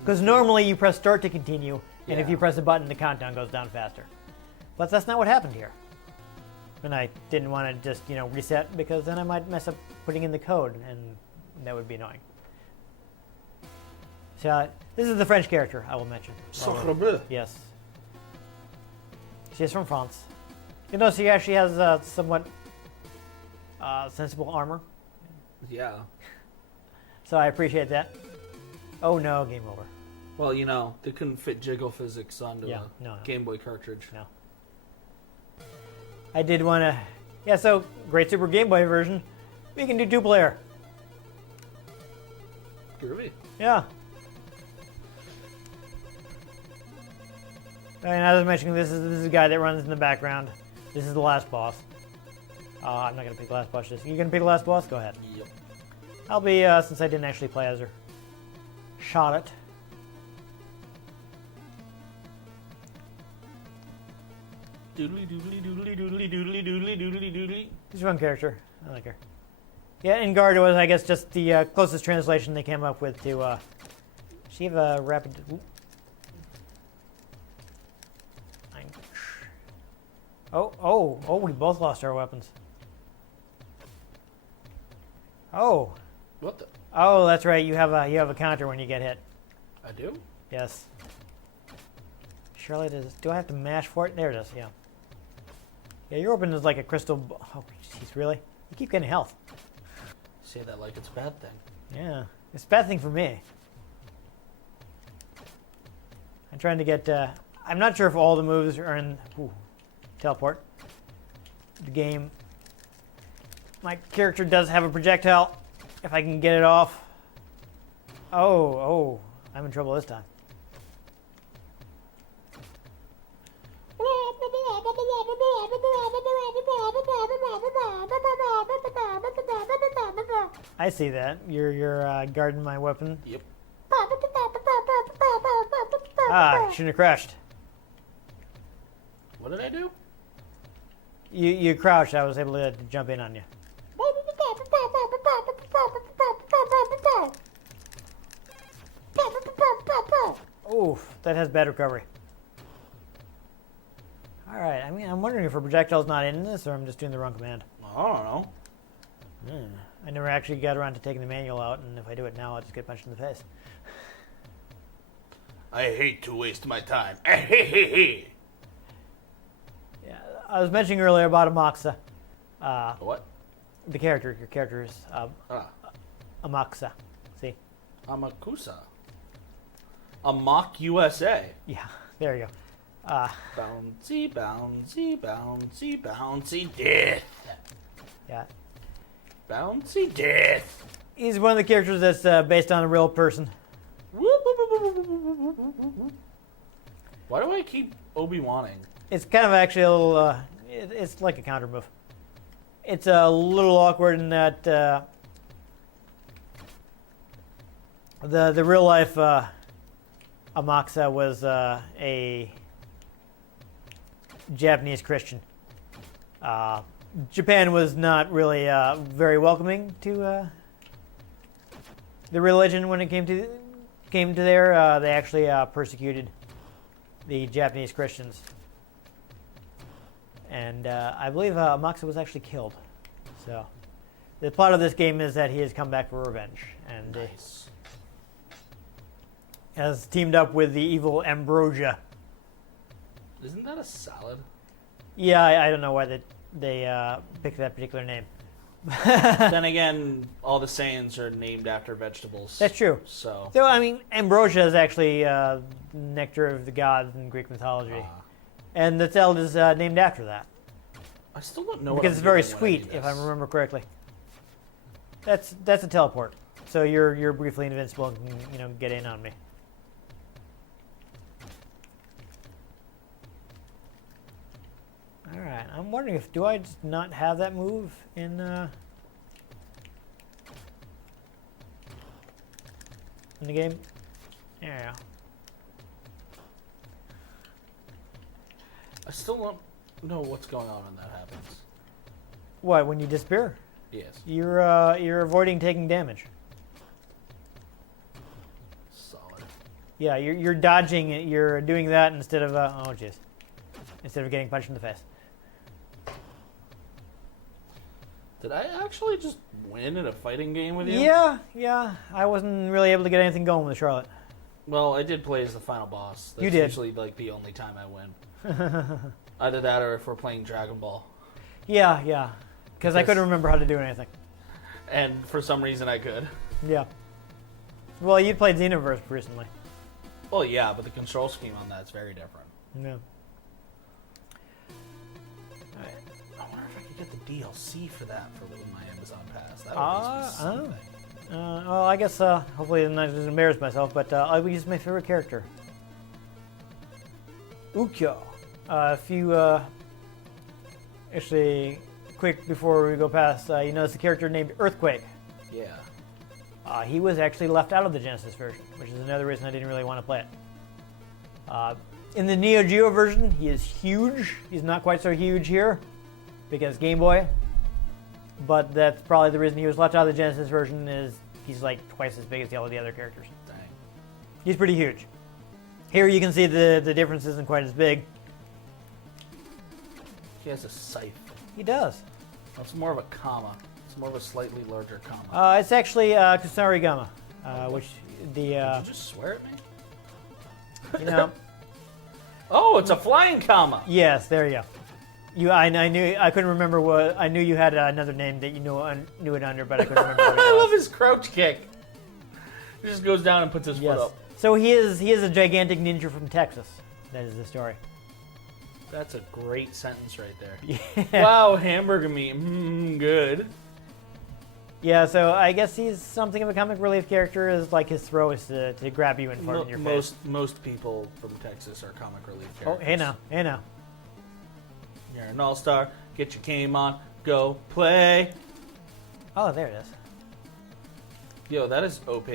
Because normally you press start to continue, and if Yeah. you press a button, the countdown goes down faster. But that's not what happened here. And I didn't want to just, reset, because then I might mess up putting in the code, and that would be annoying. So this is the French character, I will mention. Sacre bleu. Yes. She is from France. She actually has somewhat sensible armor, Yeah. so I appreciate that. Oh no, game over. Well, they couldn't fit jiggle physics onto Yeah, a no. Game Boy cartridge. No. I did want to... Yeah, so, Great Super Game Boy version, we can do two-player. Groovy. Yeah. And as I was mentioning, this is a guy that runs in the background. This is the last boss. I'm not going to pick the last boss. You going to pick the last boss? Go ahead. Yep. I'll be, since I didn't actually play as her. Shot it. Doodly doodly doodly doodly doodly doodly doodly doodly. She's a fun character. I like her. Yeah, and Guard was, I guess, just the closest translation they came up with to. She have a rapid. Oh, we both lost our weapons. Oh. What the? Oh, that's right. You have a counter when you get hit. I do? Yes. Surely does. Do I have to mash for it? There it is. Yeah. Yeah, your weapon is like a crystal. Oh, jeez, really? You keep getting health. Say that like it's a bad thing. Yeah, it's a bad thing for me. I'm trying to get. I'm not sure if all the moves are in. Ooh, teleport. The game. My character does have a projectile. If I can get it off. Oh, I'm in trouble this time. I see that. You're guarding my weapon. Yep. Ah, shouldn't have crashed. What did I do? You crouched. I was able to jump in on you. Oof, that has bad recovery. All right. I mean, I'm wondering if a projectile's not in this, or I'm just doing the wrong command. I don't know. I never actually got around to taking the manual out, and if I do it now, I'll just get punched in the face. I hate to waste my time. Yeah, I was mentioning earlier about Amaxa. What? The character. Your character is Amaxa. See? Amakusa. A mock USA. Yeah, there you go. Bouncy, bouncy, bouncy, bouncy, death. Yeah. Bouncy death. He's one of the characters that's based on a real person. Why do I keep Obi-Wanning? It's kind of actually a little, it's like a counter move. It's a little awkward in that the real life Amaxa was a Japanese Christian. Japan was not really very welcoming to the religion when it came to there. They actually persecuted the Japanese Christians, and I believe Amaxa was actually killed. So the plot of this game is that he has come back for revenge and Nice. has teamed up with the evil Ambrosia. Isn't that a salad? Yeah, I don't know why they picked that particular name. Then again, all the Saiyans are named after vegetables. That's true. So, So, I mean, ambrosia is actually nectar of the gods in Greek mythology. And the Zelda is named after that. I still don't know what Because I'm it's very doing when I sweet, do if I this. remember correctly. That's a teleport. So you're briefly invincible and can, get in on me. Alright, I'm wondering if, do I just not have that move in the game? There you go. I still don't know what's going on when that happens. What, when you disappear? Yes. You're avoiding taking damage. Solid. Yeah, you're dodging it. You're doing that instead of oh jeez, instead of getting punched in the face. Did I actually just win in a fighting game with you? Yeah. I wasn't really able to get anything going with Charlotte. Well, I did play as the final boss. That's You did. usually like the only time I win. Either that or if we're playing Dragon Ball. Yeah. Because I couldn't remember how to do anything. And for some reason I could. Yeah. Well, you played Xenoverse recently. Well, yeah, but the control scheme on that's very different. Yeah. I wonder if I could get the DLC for that for my Amazon Pass. That would be something. Well, I guess hopefully I'm not just embarrass myself, but I will use my favorite character, Ukyo. If you actually, quick before we go past, you notice a character named Earthquake. Yeah. He was actually left out of the Genesis version, which is another reason I didn't really want to play it. In the Neo Geo version, he is huge. He's not quite so huge here, because Game Boy. But that's probably the reason he was left out of the Genesis version is he's like twice as big as all the other characters. Dang. He's pretty huge. Here you can see the difference isn't quite as big. He has a scythe. He does. It's more of a comma. It's more of a slightly larger comma. It's actually Kusari Gama, which the Did you just swear at me? you know. Oh, it's a flying comma. Yes, there you go. I knew I couldn't remember what I knew you had another name that you knew it under, but I couldn't remember. What it I was. love his crouch kick. He just goes down and puts his Yes. foot up. So he is a gigantic ninja from Texas. That is the story. That's a great sentence right there. Yeah. Wow, hamburger meat. Good. Yeah, so I guess he's something of a comic relief character. Is like his throw is to grab you and fart in your face. Most people from Texas are comic relief Oh, characters. hey now. You're an all-star. Get your game on. Go play. Oh, there it is. Yo, that is OP.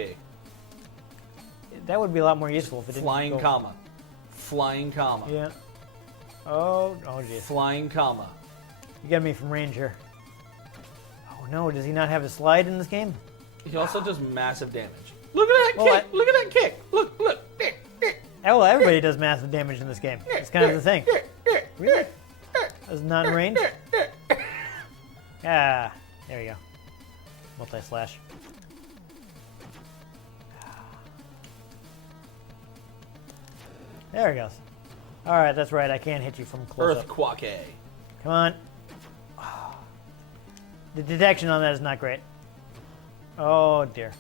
That would be a lot more useful if it didn't Flying go. comma. Flying comma. Yeah. Oh jeez. Flying comma. You got me from range here. Oh no, does he not have a slide in this game? He also does massive damage. Look at that Well, kick! Look at that kick! Look! Oh, well, everybody does massive damage in this game. It's kind of the thing. Really? Is it not in range? Ah, there we go. Multi-slash. There it goes. All right, that's right. I can't hit you from close up. Earthquake. Come on. The detection on that is not great. Oh dear.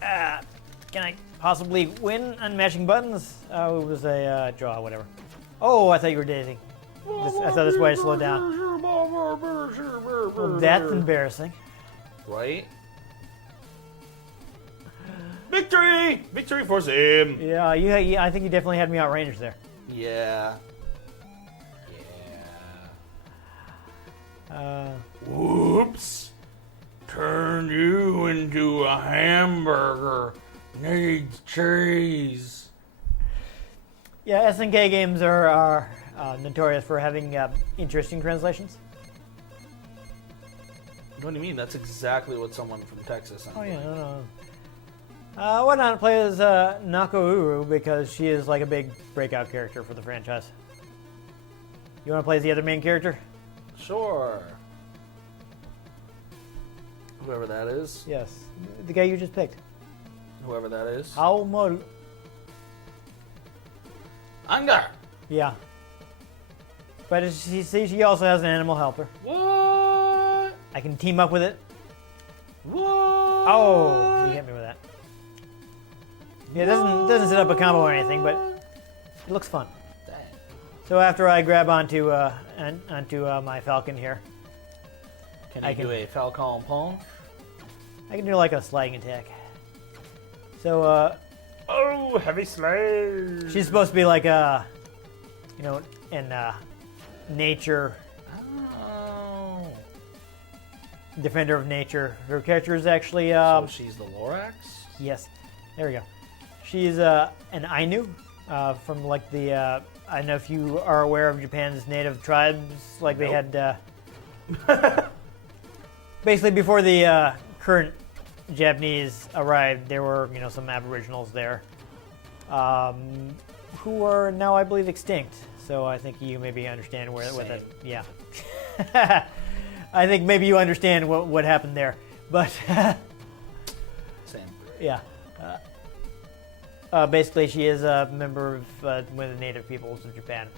Can I possibly win on mashing buttons? Oh, it was a draw, whatever. Oh, I thought you were daisy. I thought this way to slow down. Well, that's embarrassing. Right? Victory! Victory for Sam! Yeah, I think you definitely had me outranged there. Yeah. Whoops! Turned you into a hamburger. Needs cheese. Yeah, SNK games are notorious for having interesting translations. What do you mean? That's exactly what someone from Texas sounds Oh yeah, like. no. Why not play as Nakouru because she is like a big breakout character for the franchise. You want to play as the other main character? Sure. Whoever that is. Yes, the guy you just picked. Whoever that is. Aomaru. Angar! Yeah. But she also has an animal helper. What? I can team up with it. What? Oh, you hit me with that. Yeah, it doesn't set up a combo or anything, but it looks fun. Dang. So after I grab onto my falcon here, Can I you do can- a Falcon Pong? I can do like a sliding attack. So Oh, heavy slide! she's supposed to be like a, in nature, Oh. defender of nature. Her character is actually So she's the Lorax? yes, there we go. She's an Ainu from like the. I don't know if you are aware of Japan's native tribes. Like they had. Basically, before the current Japanese arrived, there were some Aboriginals there, who are now I believe extinct. So I think you maybe understand what that. Yeah. I think maybe you understand what happened there, but. Same. Yeah. Basically, she is a member of one of the native peoples of Japan.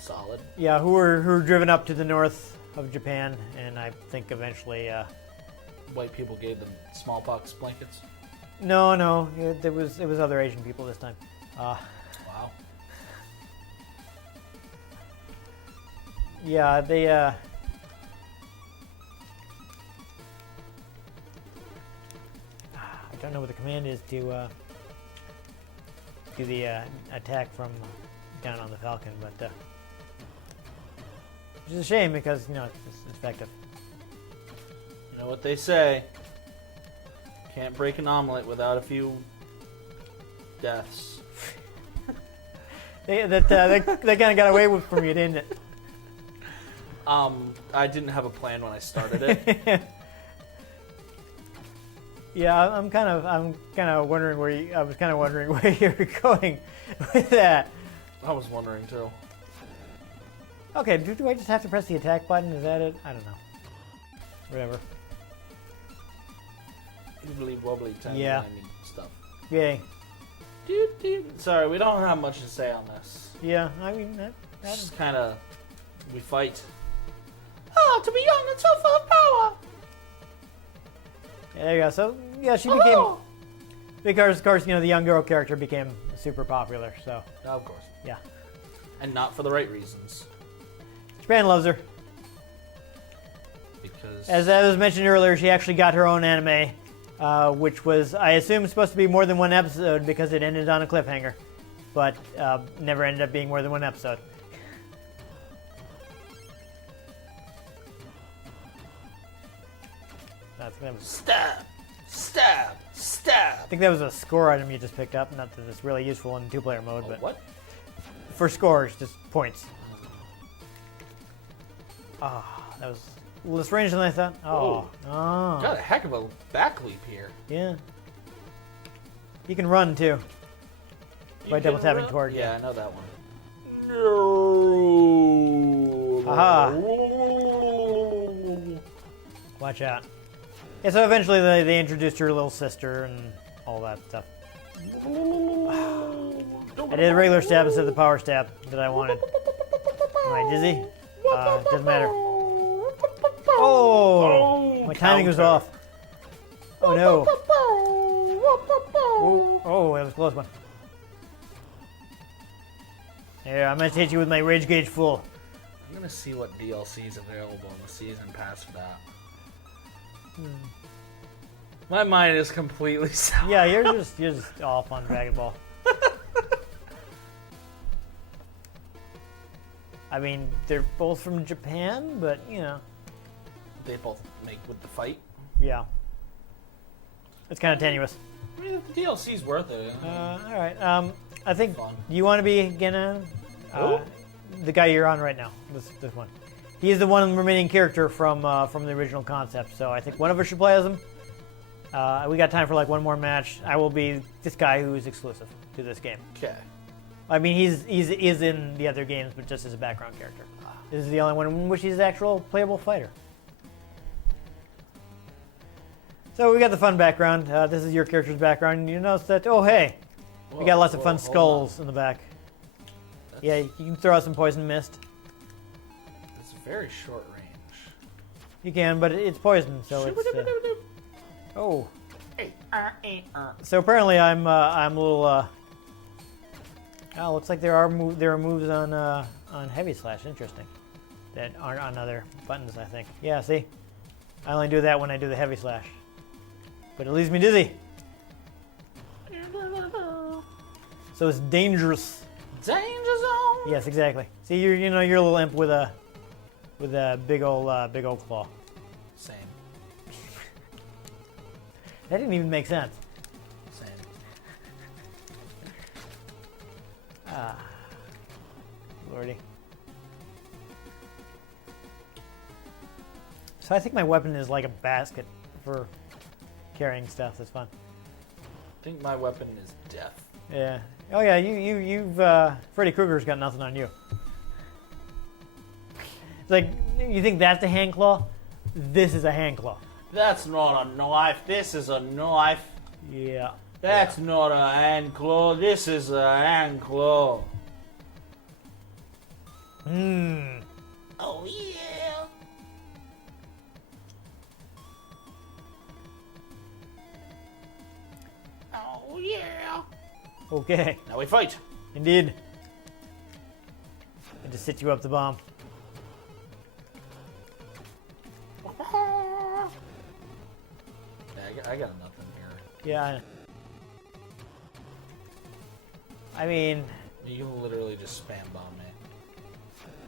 Solid. Yeah, who were driven up to the north of Japan, and I think eventually. White people gave them smallpox blankets. No, it was other Asian people this time. Wow. Yeah, they. I don't know what the command is to do the attack from down on the Falcon, but which is a shame because it's effective. You know what they say? Can't break an omelet without a few deaths. They kind of got away with from you, didn't it? I didn't have a plan when I started it. Yeah, I'm kind of wondering where you. I was kind of wondering where you're going with that. I was wondering too. Okay, do I just have to press the attack button? Is that it? I don't know. Whatever. Wibbly wobbly tiny Yeah. stuff. Yay. Sorry, we don't have much to say on this. Yeah, I mean, It's that's just kind of, we fight. Oh, to be young and so full of power. yeah, there you go. So, yeah, she became, Oh. because, of course, you know, the young girl character became super popular, so, Of course. yeah. And not for the right reasons. Japan loves her. Because... As I was mentioned earlier, she actually got her own anime, which was, I assume, supposed to be more than one episode because it ended on a cliffhanger, but never ended up being more than one episode. That's gonna. Stab! Stab! Stab! I think that was a score item you just picked up. Not that it's really useful in two-player mode, Oh, but what? for scores, just points. Ah, that was less range than I thought. Oh, oh, Got a heck of a back leap here. yeah. You can run too by You double can tapping run- toward. Yeah, I know that one. No. Aha. Watch out. Yeah, so eventually they introduced her little sister and all that stuff. I did a regular stab instead of the power stab that I wanted. Am I dizzy? Doesn't matter. Oh! My timing was off. Oh no. Oh, that was a close one. Yeah, I'm gonna hit you with my rage gauge full. I'm gonna see what DLC is available in the season pass for that. My mind is completely sour. Yeah, you're just off on Dragon Ball. I mean, they're both from Japan, but you know, They both make with the fight. yeah, it's kind of tenuous. I mean, the DLC's worth it. All right, I think Fun. you want to be Gena, Who? the guy you're on right now. This one. He is the one remaining character from the original concept. So I think one of us should play as him. We got time for like one more match. I will be this guy who is exclusive to this game. Okay. I mean, he's in the other games, but just as a background character. This is the only one in which he's an actual playable fighter. So we got the fun background. This is your character's background. You notice that, oh hey, we got lots of fun skulls in the back. Yeah, you can throw out some poison mist. It's very short range. You can, but it's poison, so it's... oh. So apparently I'm a little... oh, looks like there are moves on heavy slash. Interesting. That aren't on other buttons, I think. Yeah, see? I only do that when I do the heavy slash. But it leaves me dizzy. So it's dangerous. Danger zone. Yes, exactly. See, you're a little imp with a big old claw. Same. That didn't even make sense. Same. Ah, lordy. So I think my weapon is like a basket for carrying stuff. That's fun. I think my weapon is death. Yeah. Oh yeah. You've Freddy Krueger's got nothing on you. It's like, you think that's a hand claw? This is a hand claw. That's not a knife. This is a knife. Yeah. That's not a hand claw. This is a hand claw. Hmm. Oh yeah. Oh yeah. Okay. Now we fight. Indeed. I just sit you up the bomb. Yeah, I got nothing here. Yeah. I mean, You can literally just spam bomb me.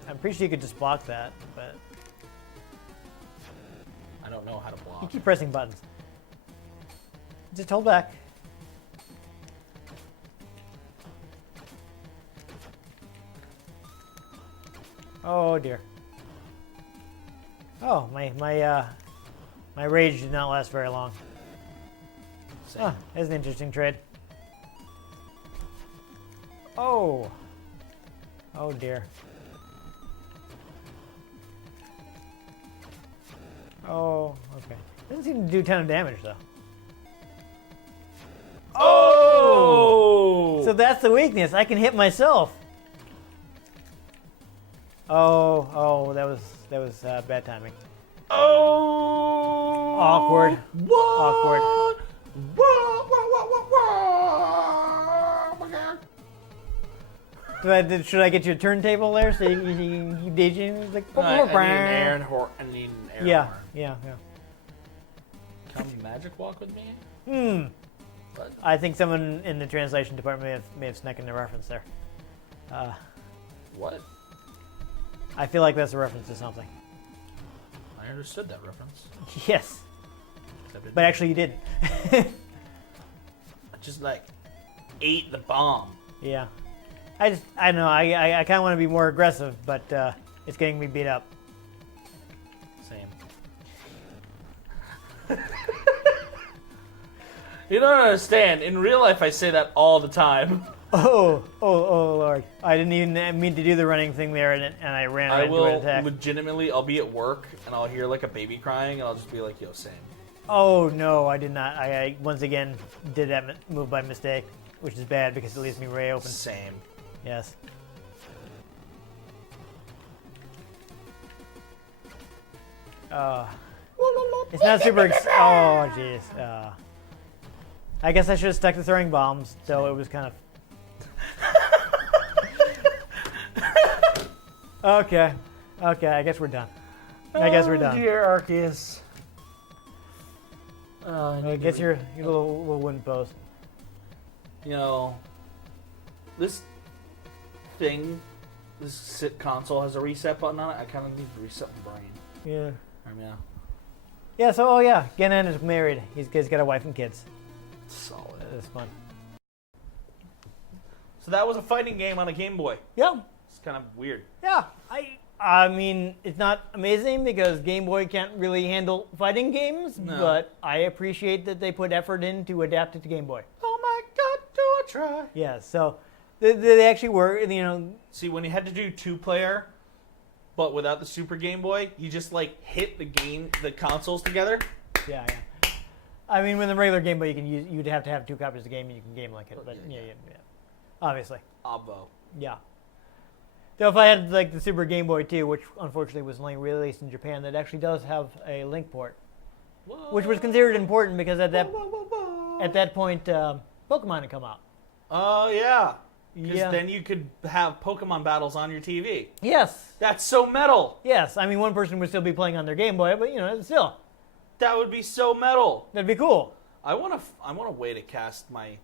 I'm pretty sure you could just block that, but I don't know how to you block. keep pressing buttons. Just hold back. Oh dear. Oh, my rage did not last very long. Same. Ah, that's an interesting trade. Oh. Oh dear. Oh, okay. Doesn't seem to do a ton of damage though. Oh! So that's the weakness. I can hit myself. Oh, that was bad timing. Oh! Awkward. What? Awkward. Should I get you a turntable there so you DJing? Like, I need an air horn. yeah. Come magic walk with me? But I think someone in the translation department may have snuck in the reference there. what? I feel like that's a reference to something. I understood that reference. Yes, Except it but actually you didn't. I just like ate the bomb. Yeah. I don't know. I kind of want to be more aggressive, but it's getting me beat up. Same. You don't understand. In real life, I say that all the time. Oh, Lord. I didn't even mean to do the running thing there, and I ran I right into an will attack. legitimately, I'll be at work, and I'll hear like a baby crying, and I'll just be like, yo, same. Oh, no, I did not. I once again did that move by mistake, which is bad because it leaves me way open. Same. Yes. It's not super. Oh, jeez. I guess I should have stuck to throwing bombs, so it was kind of. Okay. I guess we're done. Dear Arceus. Get your little wooden post. You know, this thing, this console has a reset button on it. I kind of need to reset my brain. Yeah. Yeah. Yeah. So, Genan is married. He's got a wife and kids. Solid. It's fun. So that was a fighting game on a Game Boy. Yeah. It's kind of weird. Yeah. I mean, it's not amazing because Game Boy can't really handle fighting games, but I appreciate that they put effort in to adapt it to Game Boy. Oh my God, do I try? Yeah, so they actually were, See, when you had to do 2-player, but without the Super Game Boy, you just like hit the consoles together. Yeah. I mean, with the regular Game Boy, you'd have to have 2 copies of the game and you can game like it, but yeah. Obviously. Obvo. Yeah. Though if I had like the Super Game Boy 2, which unfortunately was only released in Japan, that actually does have a link port, which was considered important because at that point, Pokemon had come out. Oh yeah. Because Yeah. then you could have Pokemon battles on your TV. Yes. That's so metal. Yes. I mean, one person would still be playing on their Game Boy, but still, That would be so metal. that'd be cool. I want a way to cast my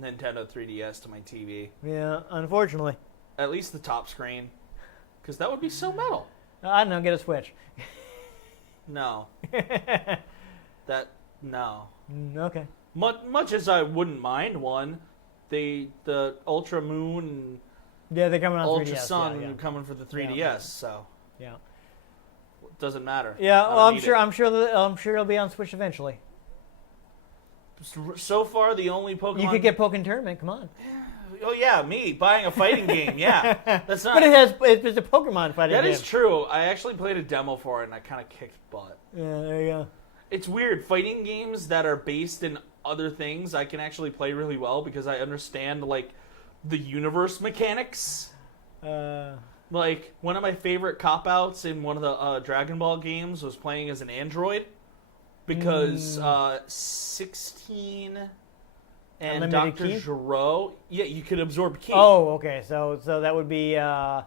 Nintendo 3DS to my TV. Yeah. Unfortunately, At least the top screen. Because that would be so metal. I don't know. Get a Switch. No. No. Okay. Much as I wouldn't mind one, the Ultra Moon and Yeah, they're coming on Ultra 3DS. Sun Yeah. coming for the 3DS, Yeah. so Yeah. it doesn't matter. Yeah. I Well, don't I'm need sure. it. I'm sure it'll be on Switch eventually. So far, the only Pokemon. You could get Pokken Tournament. Come on. Oh yeah, me buying a fighting game. Yeah, that's not. But it's a Pokemon fighting That game. is true. I actually played a demo for it, and I kind of kicked butt. Yeah. There you go. It's weird. Fighting games that are based in other things, I can actually play really well because I understand like the universe mechanics. Like one of my favorite cop outs in one of the Dragon Ball games was playing as an android because 16 and Unlimited Dr. ki? Gero, yeah, you could absorb ki. Oh, okay. So that would be 19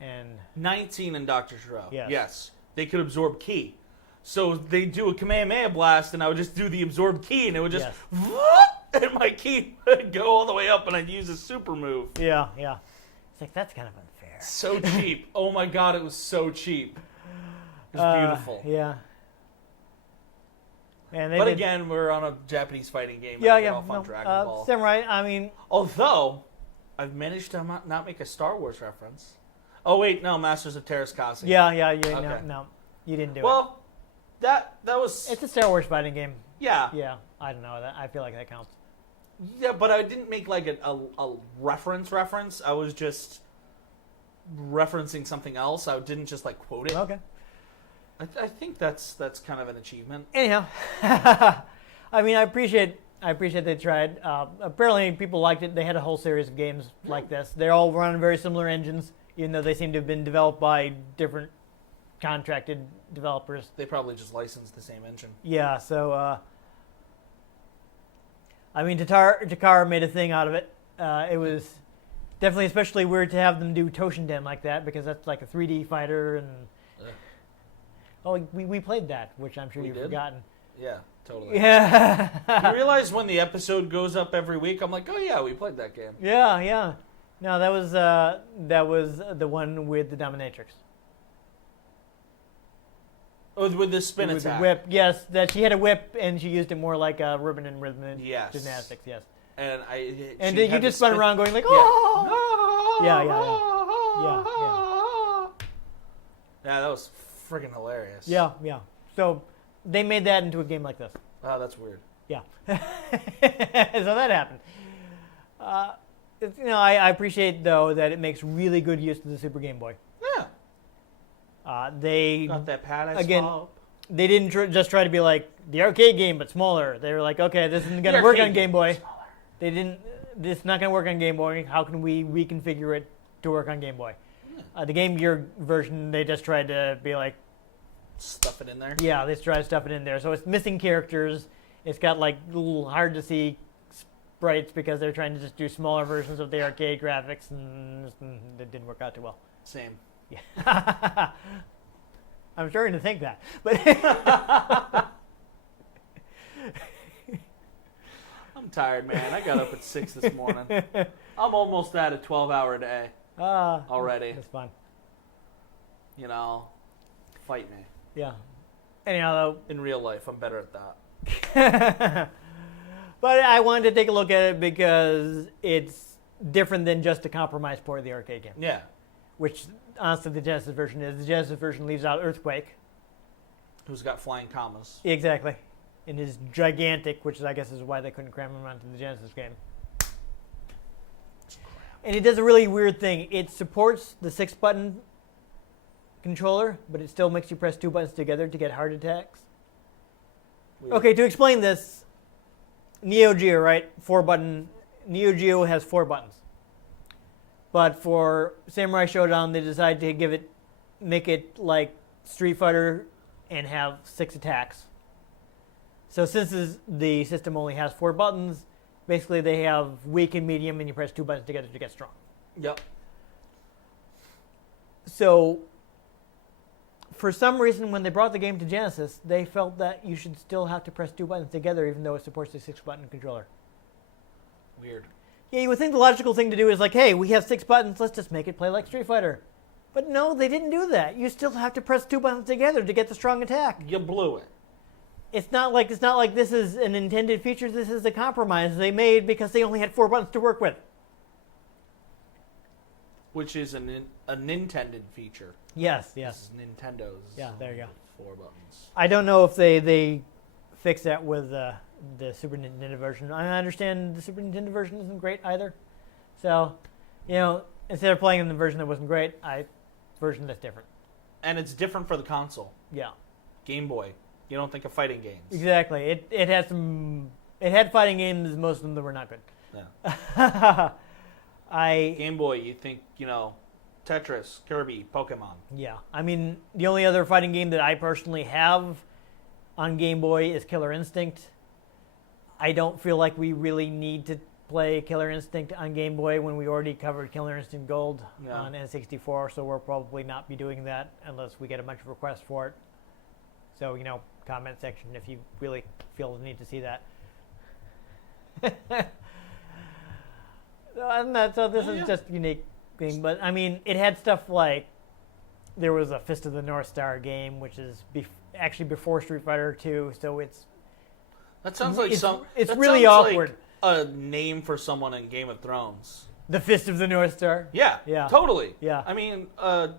and 19 and Dr. Gero. Yes. They could absorb ki. So they do a Kamehameha blast, and I would just do the absorb ki, and it would just, and my ki would go all the way up, and I'd use a super move. Yeah. It's like that's kind of unfair. So cheap. Oh my God, it was so cheap. It was beautiful. Yeah. And But again, we're on a Japanese fighting game. Yeah. And I get off on Dragon Ball. Samurai. I mean, Although, I've managed to not make a Star Wars reference. Oh wait, no, Masters of Terraskasi. yeah. Okay. No, you didn't do it. Well, that was. It's a Star Wars fighting game. Yeah. Yeah. I don't know. I feel like that counts. Yeah, but I didn't make like a reference. I was just referencing something else. I didn't just like quote it. Okay. I think that's kind of an achievement. Anyhow, I mean, I appreciate they tried. Apparently, people liked it. They had a whole series of games like this. They all run on very similar engines, even though they seem to have been developed by different contracted developers. They probably just licensed the same engine. Yeah, so I mean, Takara made a thing out of it. It was definitely especially weird to have them do Toshinden like that, because that's like a 3D fighter, and we played that, which I'm sure you've forgotten. Yeah, totally. Yeah. You realize when the episode goes up every week, I'm like, oh yeah, we played that game. Yeah. No, that was the one with the dominatrix. Oh, with the spin with attack. The whip, yes. That she had a whip, and she used it more like a ribbon and rhythm gymnastics, yes. And you just spun around going like, oh! Yeah. Yeah, that was friggin' hilarious. Yeah. So they made that into a game like this. Oh, that's weird. Yeah. So that happened. I appreciate, though, that it makes really good use of the Super Game Boy. Yeah. They got that pad they didn't just try to be like the arcade game, but smaller. They were like, okay, this isn't going to work on Game Boy. They didn't. This is not going to work on Game Boy. How can we reconfigure it to work on Game Boy? The Game Gear version, they just tried to be like, stuff it in there. Yeah, they tried to stuff it in there. So it's missing characters. It's got like little hard to see sprites because they're trying to just do smaller versions of the arcade graphics, and it didn't work out too well. Same. Yeah. I'm starting to think that, but I'm tired, man. I got up at 6 this morning. I'm almost at a 12-hour day already. That's fun. You know, fight me. Yeah. Anyhow, though, in real life, I'm better at that. But I wanted to take a look at it because it's different than just a compromise port of the arcade game. Yeah. Which, honestly, the Genesis version is. The Genesis version leaves out Earthquake. Who's got flying commas. Exactly. And is gigantic, which I guess is why they couldn't cram him onto the Genesis game. And it does a really weird thing. It supports the 6-button controller, but it still makes you press 2 buttons together to get heart attacks. Weird. Okay, to explain this, Neo Geo, right? 4-button. Neo Geo has 4 buttons. But for Samurai Shodown, they decided to make it like Street Fighter and have 6 attacks. So since the system only has 4 buttons, basically they have weak and medium, and you press 2 buttons together to get strong. Yep. So for some reason, when they brought the game to Genesis, they felt that you should still have to press 2 buttons together, even though it supports the 6-button controller. Weird. Yeah, you would think the logical thing to do is like, hey, we have 6 buttons, let's just make it play like Street Fighter. But no, they didn't do that. You still have to press 2 buttons together to get the strong attack. You blew it. It's not like this is an intended feature. This is a compromise they made because they only had 4 buttons to work with. Which is a Nintendo feature. Yes. This is Nintendo's. Yeah, there you go. 4 buttons. I don't know if they fix that with the Super Nintendo version. I understand the Super Nintendo version isn't great either. So, instead of playing in the version that wasn't great, version that's different. And it's different for the console. Yeah. Game Boy. You don't think of fighting games. Exactly. It had fighting games, most of them that were not good. Yeah. Game Boy, you think, Tetris, Kirby, Pokemon. Yeah. I mean, the only other fighting game that I personally have on Game Boy is Killer Instinct. I don't feel like we really need to play Killer Instinct on Game Boy when we already covered Killer Instinct Gold on N64, so we'll probably not be doing that unless we get a bunch of requests for it. So, comment section if you really feel the need to see that. So this is just a unique thing. But, I mean, it had stuff like there was a Fist of the North Star game, which is actually before Street Fighter 2, so that sounds like it's really awkward. Like a name for someone in Game of Thrones. The Fist of the North Star? Yeah. Totally. Yeah. I mean, Daenerys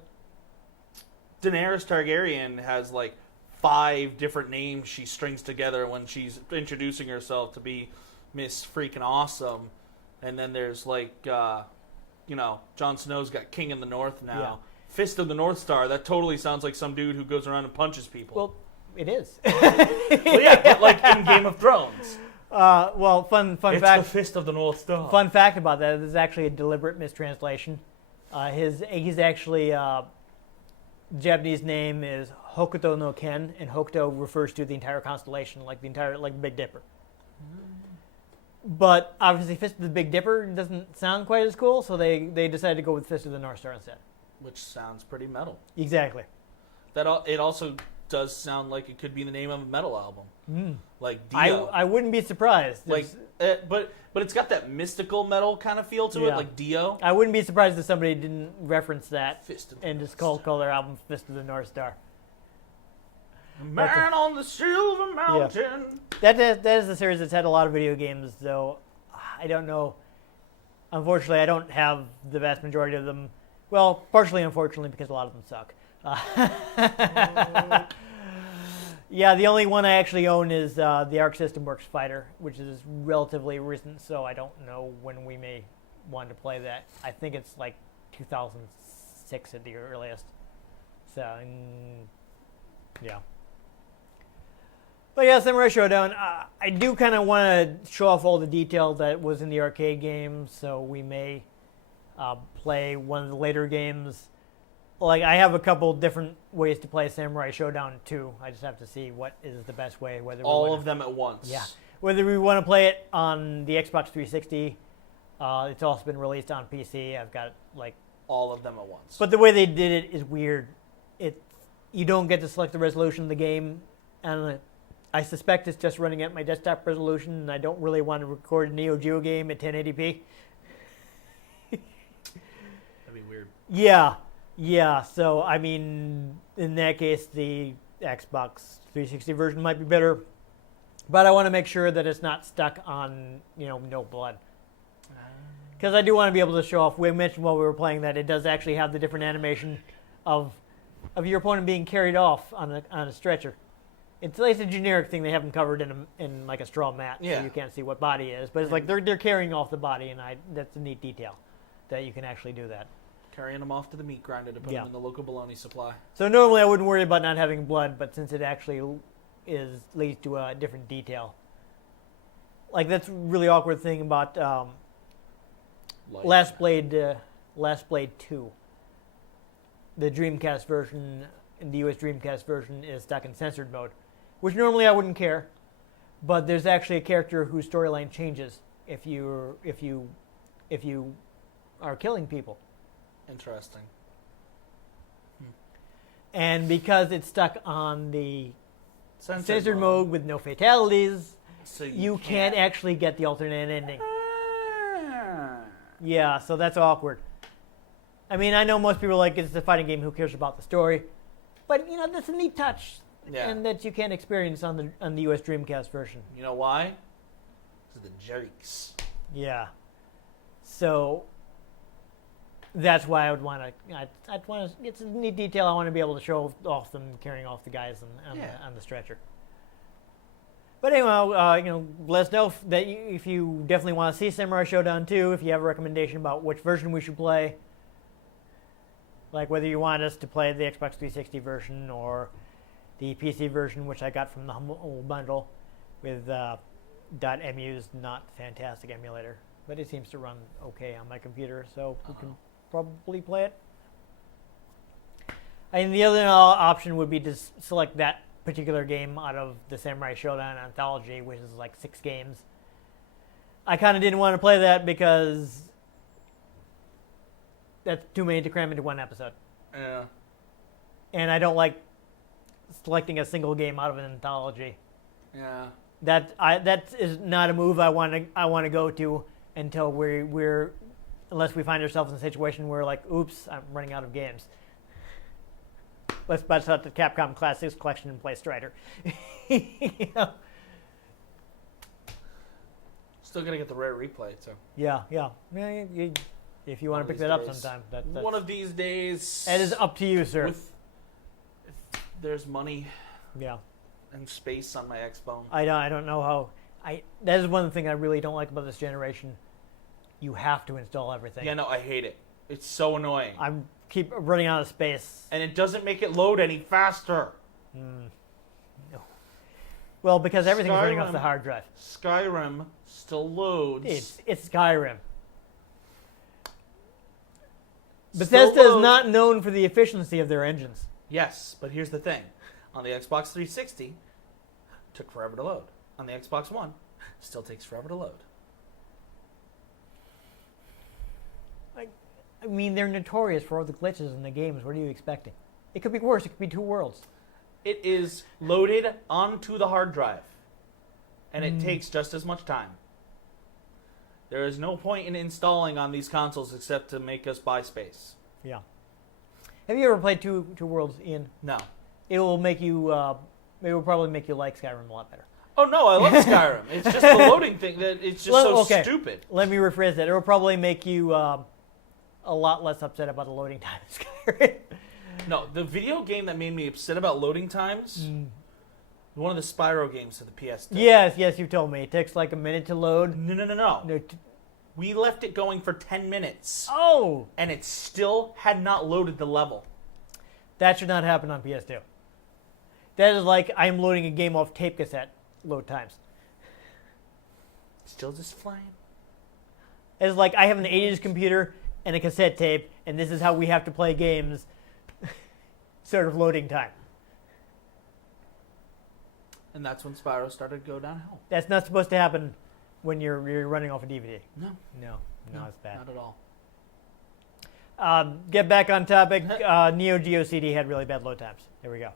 Targaryen has like 5 different names she strings together when she's introducing herself to be Miss Freaking Awesome, and then there's like, Jon Snow's got King in the North now. Yeah. Fist of the North Star. That totally sounds like some dude who goes around and punches people. Well, it is. Well, yeah, but like in Game of Thrones. Fun It's fact. the Fist of the North Star. Fun fact about that: this is actually a deliberate mistranslation. He's actually Japanese name is Hokuto no Ken, and Hokuto refers to the entire constellation, like the Big Dipper. But obviously, Fist of the Big Dipper doesn't sound quite as cool, so they decided to go with Fist of the North Star instead. Which sounds pretty metal. Exactly. It also does sound like it could be the name of a metal album, like Dio. I wouldn't be surprised. But it's got that mystical metal kind of feel to it, Yeah. like Dio. I wouldn't be surprised if somebody didn't reference that Fist of the and North just call their album Fist of the North Star. Man on the Silver Mountain. That is a series that's had a lot of video games, though. I don't know. Unfortunately, I don't have the vast majority of them. Well, partially unfortunately, because a lot of them suck. Yeah, the only one I actually own is the Arc System Works Fighter, which is relatively recent, so I don't know when we may want to play that. I think it's like 2006 at the earliest. So, yeah. But yeah, Samurai Shodown, I do kind of want to show off all the detail that was in the arcade game, so we may play one of the later games. Like, I have a couple different ways to play Samurai Shodown 2. I just have to see what is the best way. All of them at once. Yeah. Whether we want to play it on the Xbox 360, it's also been released on PC. I've got, like... All of them at once. But the way they did it is weird. You don't get to select the resolution of the game, and I suspect it's just running at my desktop resolution, and I don't really want to record a Neo Geo game at 1080p. That'd be weird. Yeah. So, I mean, in that case, the Xbox 360 version might be better. But I want to make sure that it's not stuck on, no blood. Because I do want to be able to show off. We mentioned while we were playing that it does actually have the different animation of your opponent being carried off on a stretcher. It's like a generic thing they haven't covered in like a straw mat, so you can't see what body is. But it's like they're carrying off the body, and that's a neat detail that you can actually do that. Carrying them off to the meat grinder to put them in the local bologna supply. So normally I wouldn't worry about not having blood, but since it actually leads to a different detail. Like, that's a really awkward thing about Last Blade 2. The Dreamcast version, in the US Dreamcast version, is stuck in censored mode, which normally I wouldn't care, but there's actually a character whose storyline changes if you are killing people. Interesting. And because it's stuck on the censored mode mode with no fatalities, so you can't actually get the alternate ending. Yeah, so that's awkward. I mean, I know most people are like, it's a fighting game, who cares about the story? But, that's a neat touch. Yeah. And that you can't experience on the US Dreamcast version. You know why? Because of the jerks. Yeah. So that's why I would want to. It's a neat detail. I want to be able to show off them carrying off the guys on the stretcher. But anyway, let us know if you definitely want to see Samurai Shodown 2. If you have a recommendation about which version we should play, like whether you want us to play the Xbox 360 version or the PC version, which I got from the Humble Bundle with .mu's not fantastic emulator, but it seems to run okay on my computer, so we can probably play it. And the other option would be to select that particular game out of the Samurai Shodown anthology, which is like 6 games. I kind of didn't want to play that because that's too many to cram into one episode. Yeah. And I don't like selecting a single game out of an anthology. Yeah. That is not a move I want to go to until we're unless we find ourselves in a situation where, like, oops, I'm running out of games. Let's bust out the Capcom Classics collection and play Strider. Still gonna get the rare replay, so. Yeah. If you want to pick that up sometime. That's one of these days. That is up to you, sir. If there's money Yeah. and space on my Xbone. I don't know how. That is one thing I really don't like about this generation. You have to install everything. Yeah, no, I hate it. It's so annoying. I keep running out of space. And it doesn't make it load any faster. No. Well, because everything's running off Skyrim. the hard drive. Skyrim still loads. It's Skyrim. Still Bethesda is loads. not known for the efficiency of their engines. Yes, but here's the thing. On the Xbox 360, took forever to load. On the Xbox One, still takes forever to load. I mean, they're notorious for all the glitches in the games. What are you expecting? It could be worse. It could be two worlds. It is loaded onto the hard drive, and it takes just as much time. There is no point in installing on these consoles except to make us buy space. Yeah. Have you ever played two worlds, Ian? No. It will make you. It will probably make you like Skyrim a lot better. Oh no, I love Skyrim. It's just the loading thing that it's just Well, so okay. stupid. Let me rephrase that. It will probably make you a lot less upset about the loading time in Skyrim. No, the video game that made me upset about loading times, one of the Spyro games to the PS2. Yes, you told me. It takes like a minute to load. No. No, We left it going for 10 minutes, oh! and it still had not loaded the level. That should not happen on PS2. That is like I'm loading a game off tape cassette load times. Still just flying. It's like I have an 80s computer and a cassette tape, and this is how we have to play games. Sort of loading time. And that's when Spyro started to go downhill. That's not supposed to happen when you're running off a DVD. No, It's bad. not at all. Get back on topic. Neo Geo CD had really bad load times. There we go.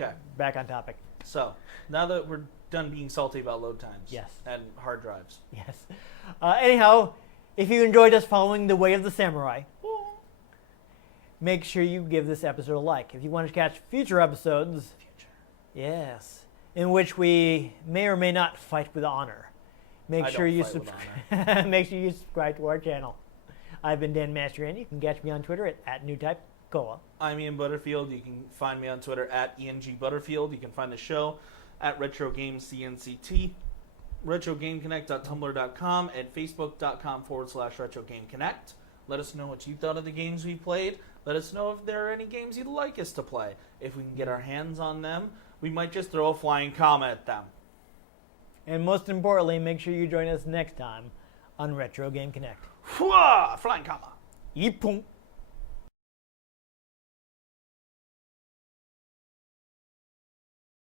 Okay, Back on topic. so now that we're done being salty about load times Yes. and hard drives, Yes. Anyhow, if you enjoyed us following the way of the samurai, make sure you give this episode a like. If you want to catch future episodes, yes, in which we may or may not fight with honor, make I sure don't you fight with subscribe. Make sure you subscribe to our channel. I've been Dan Mastriani. You can catch me on Twitter at NewTypeCola. I'm Ian Butterfield. You can find me on Twitter at ENG Butterfield. You can find the show at RetroGamesCNCT, RetroGameConnect.tumblr.com, and Facebook.com/RetroGameConnect. Let us know what you thought of the games we played. Let us know if there are any games you'd like us to play. If we can get our hands on them, we might just throw a flying comma at them. And most importantly, make sure you join us next time on Retro Game Connect. Flying comma. Yipunk.